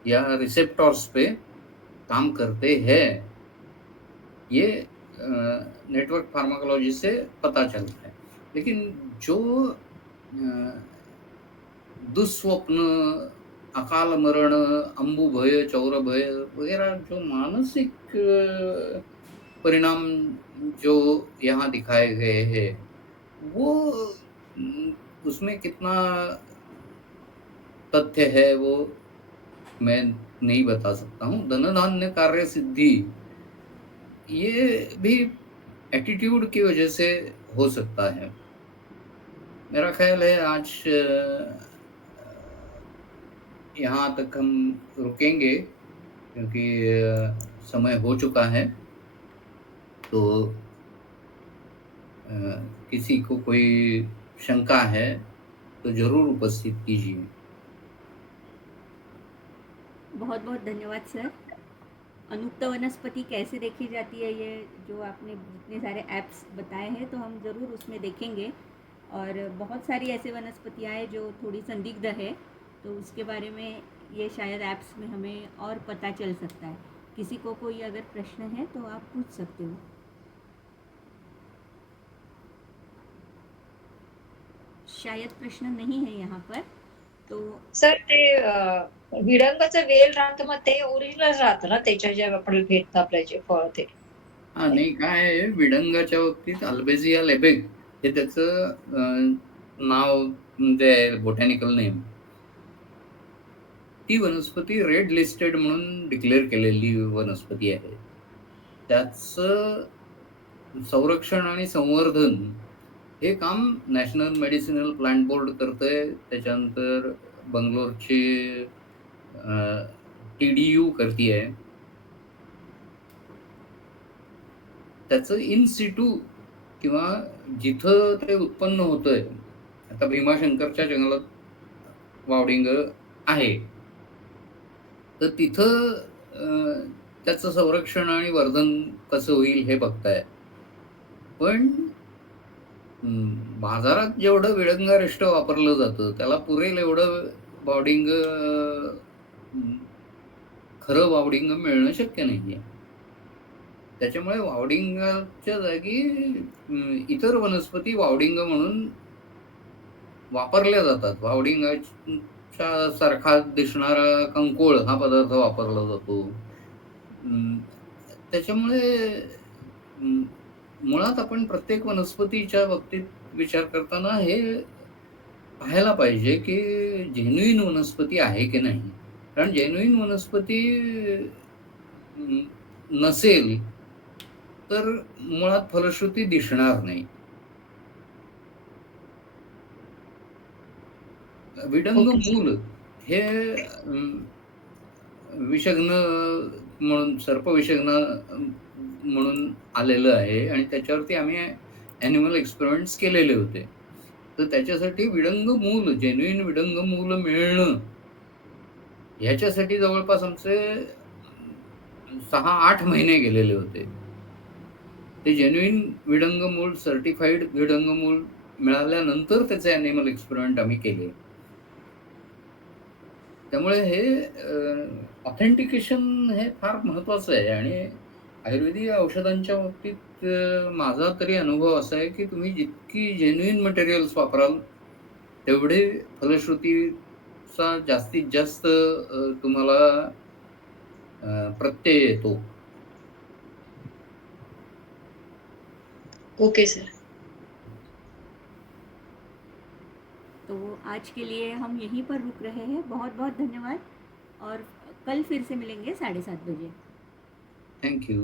या रिसेप्टर्स पे काम करते हैं। ये नेटवर्क फार्माकोलॉजी से पता चलता है। लेकिन जो दुःस्वप्न, अकाल मरण, अंबुभय, चौरभय वगैरह जो मानसिक परिणाम जो यहाँ दिखाए गए हैं, वो उसमें कितना तथ्य है वो मैं नहीं बता सकता हूँ। धन-धान्य कार्य सिद्धि, ये भी एटीट्यूड की वजह से हो सकता है। मेरा ख़्याल है आज यहाँ तक हम रुकेंगे क्योंकि समय हो चुका है। तो अ, किसी को कोई शंका है तो ज़रूर उपस्थित कीजिए। बहुत-बहुत धन्यवाद सर। अनुक्त वनस्पति कैसे देखी जाती है, ये जो आपने जितने सारे ऐप्स बताए हैं, तो हम ज़रूर उसमें देखेंगे। और बहुत सारी ऐसे वनस्पतियाँ हैं जो थोड़ी संदिग्ध है, तो उसके बारे में ये शायद ऐप्स में हमें और पता चल सकता है। किसी को कोई अगर प्रश्न है तो आप पूछ सकते हो। शायद प्रश्न नहीं है यहाँ पर, तो सर ते विडंगाचं वेल राहतं मग ते ओरिजिनल राहतं ना त्याच्या जे आपल्याला भेटतं आपल्या जे फळ ते. हां, नाही काय आहे विडंगाच्या बाबतीत अल्बेसिया लेबेक हे त्याचं नाव म्हणजे बोटॅनिकल नेम. ती वनस्पती रेड लिस्टेड म्हणून डिक्लेअर केलेली वनस्पती आहे. त्याचं संरक्षण आणि संवर्धन हे काम नॅशनल मेडिसिनल प्लांट बोर्ड करतंय. त्याच्यानंतर बंगलोरची टी-डी-यू करतीये. त्याचं इन सिटू किंवा जिथं ते उत्पन्न होतंय, आता भीमाशंकरच्या जंगलात वावडिंग आहे. तर तिथं त्याचं संरक्षण आणि वर्धन कसं होईल हे बघतायत. पण बाजारात जेवढं विडंगारिष्ट वापरलं जातं, त्याला पुरेल एवढं वावडिंग खरं वावडिंग मिळणं शक्य नाहीये. त्याच्यामुळे वावडिंगाच्या जागी इतर वनस्पती वावडिंग म्हणून वापरल्या जातात. वावडिंगाच्या सारखा दिसणारा कंकोळ हा पदार्थ वापरला जातो. त्याच्यामुळे मुळात आपण प्रत्येक वनस्पतीच्या बाबतीत विचार करताना हे पाहायला पाहिजे की जेन्युइन वनस्पती आहे की नाही. कारण जेन्युइन वनस्पती नसेल तर मुळात फलश्रुती दिसणार नाही. विडंग ओके सर. मूल हे विषग्न म्हणून सर्पविषग्न म्हणून आलेलं आहे आणि त्याच्यावरती आम्ही ॲनिमल एक्सपेरिमेंट्स केलेले होते. तर त्याच्यासाठी विडंग मूल, जेन्युइन विडंग मूल मिळणं ह्याच्यासाठी जवळपास आमचे 6-8 महिने गेलेले होते. ते जेन्युइन विडंग मूल, सर्टिफाईड विडंग मूल मिळाल्यानंतर त्याचे ॲनिमल एक्सपेरिमेंट आम्ही केले. त्यामुळे हे ऑथेंटिकेशन हे फार महत्त्वाचं आहे आणि आयुर्वेदिक औषधांच्या बाबतीत माझा तरी अनुभव असा आहे, की तुम्ही जितकी जेन्युइन मटेरियल्स वापराल, तेवढे फलश्रुतीचा जास्तीत जास्त तुम्हाला प्रत्यय येतो. Okay sir. तो आज के लिए हम यहीं पर रुक रहे हैं. बहुत बहुत धन्यवाद और कल फिर से मिलेंगे 7:30 बजे. Thank you.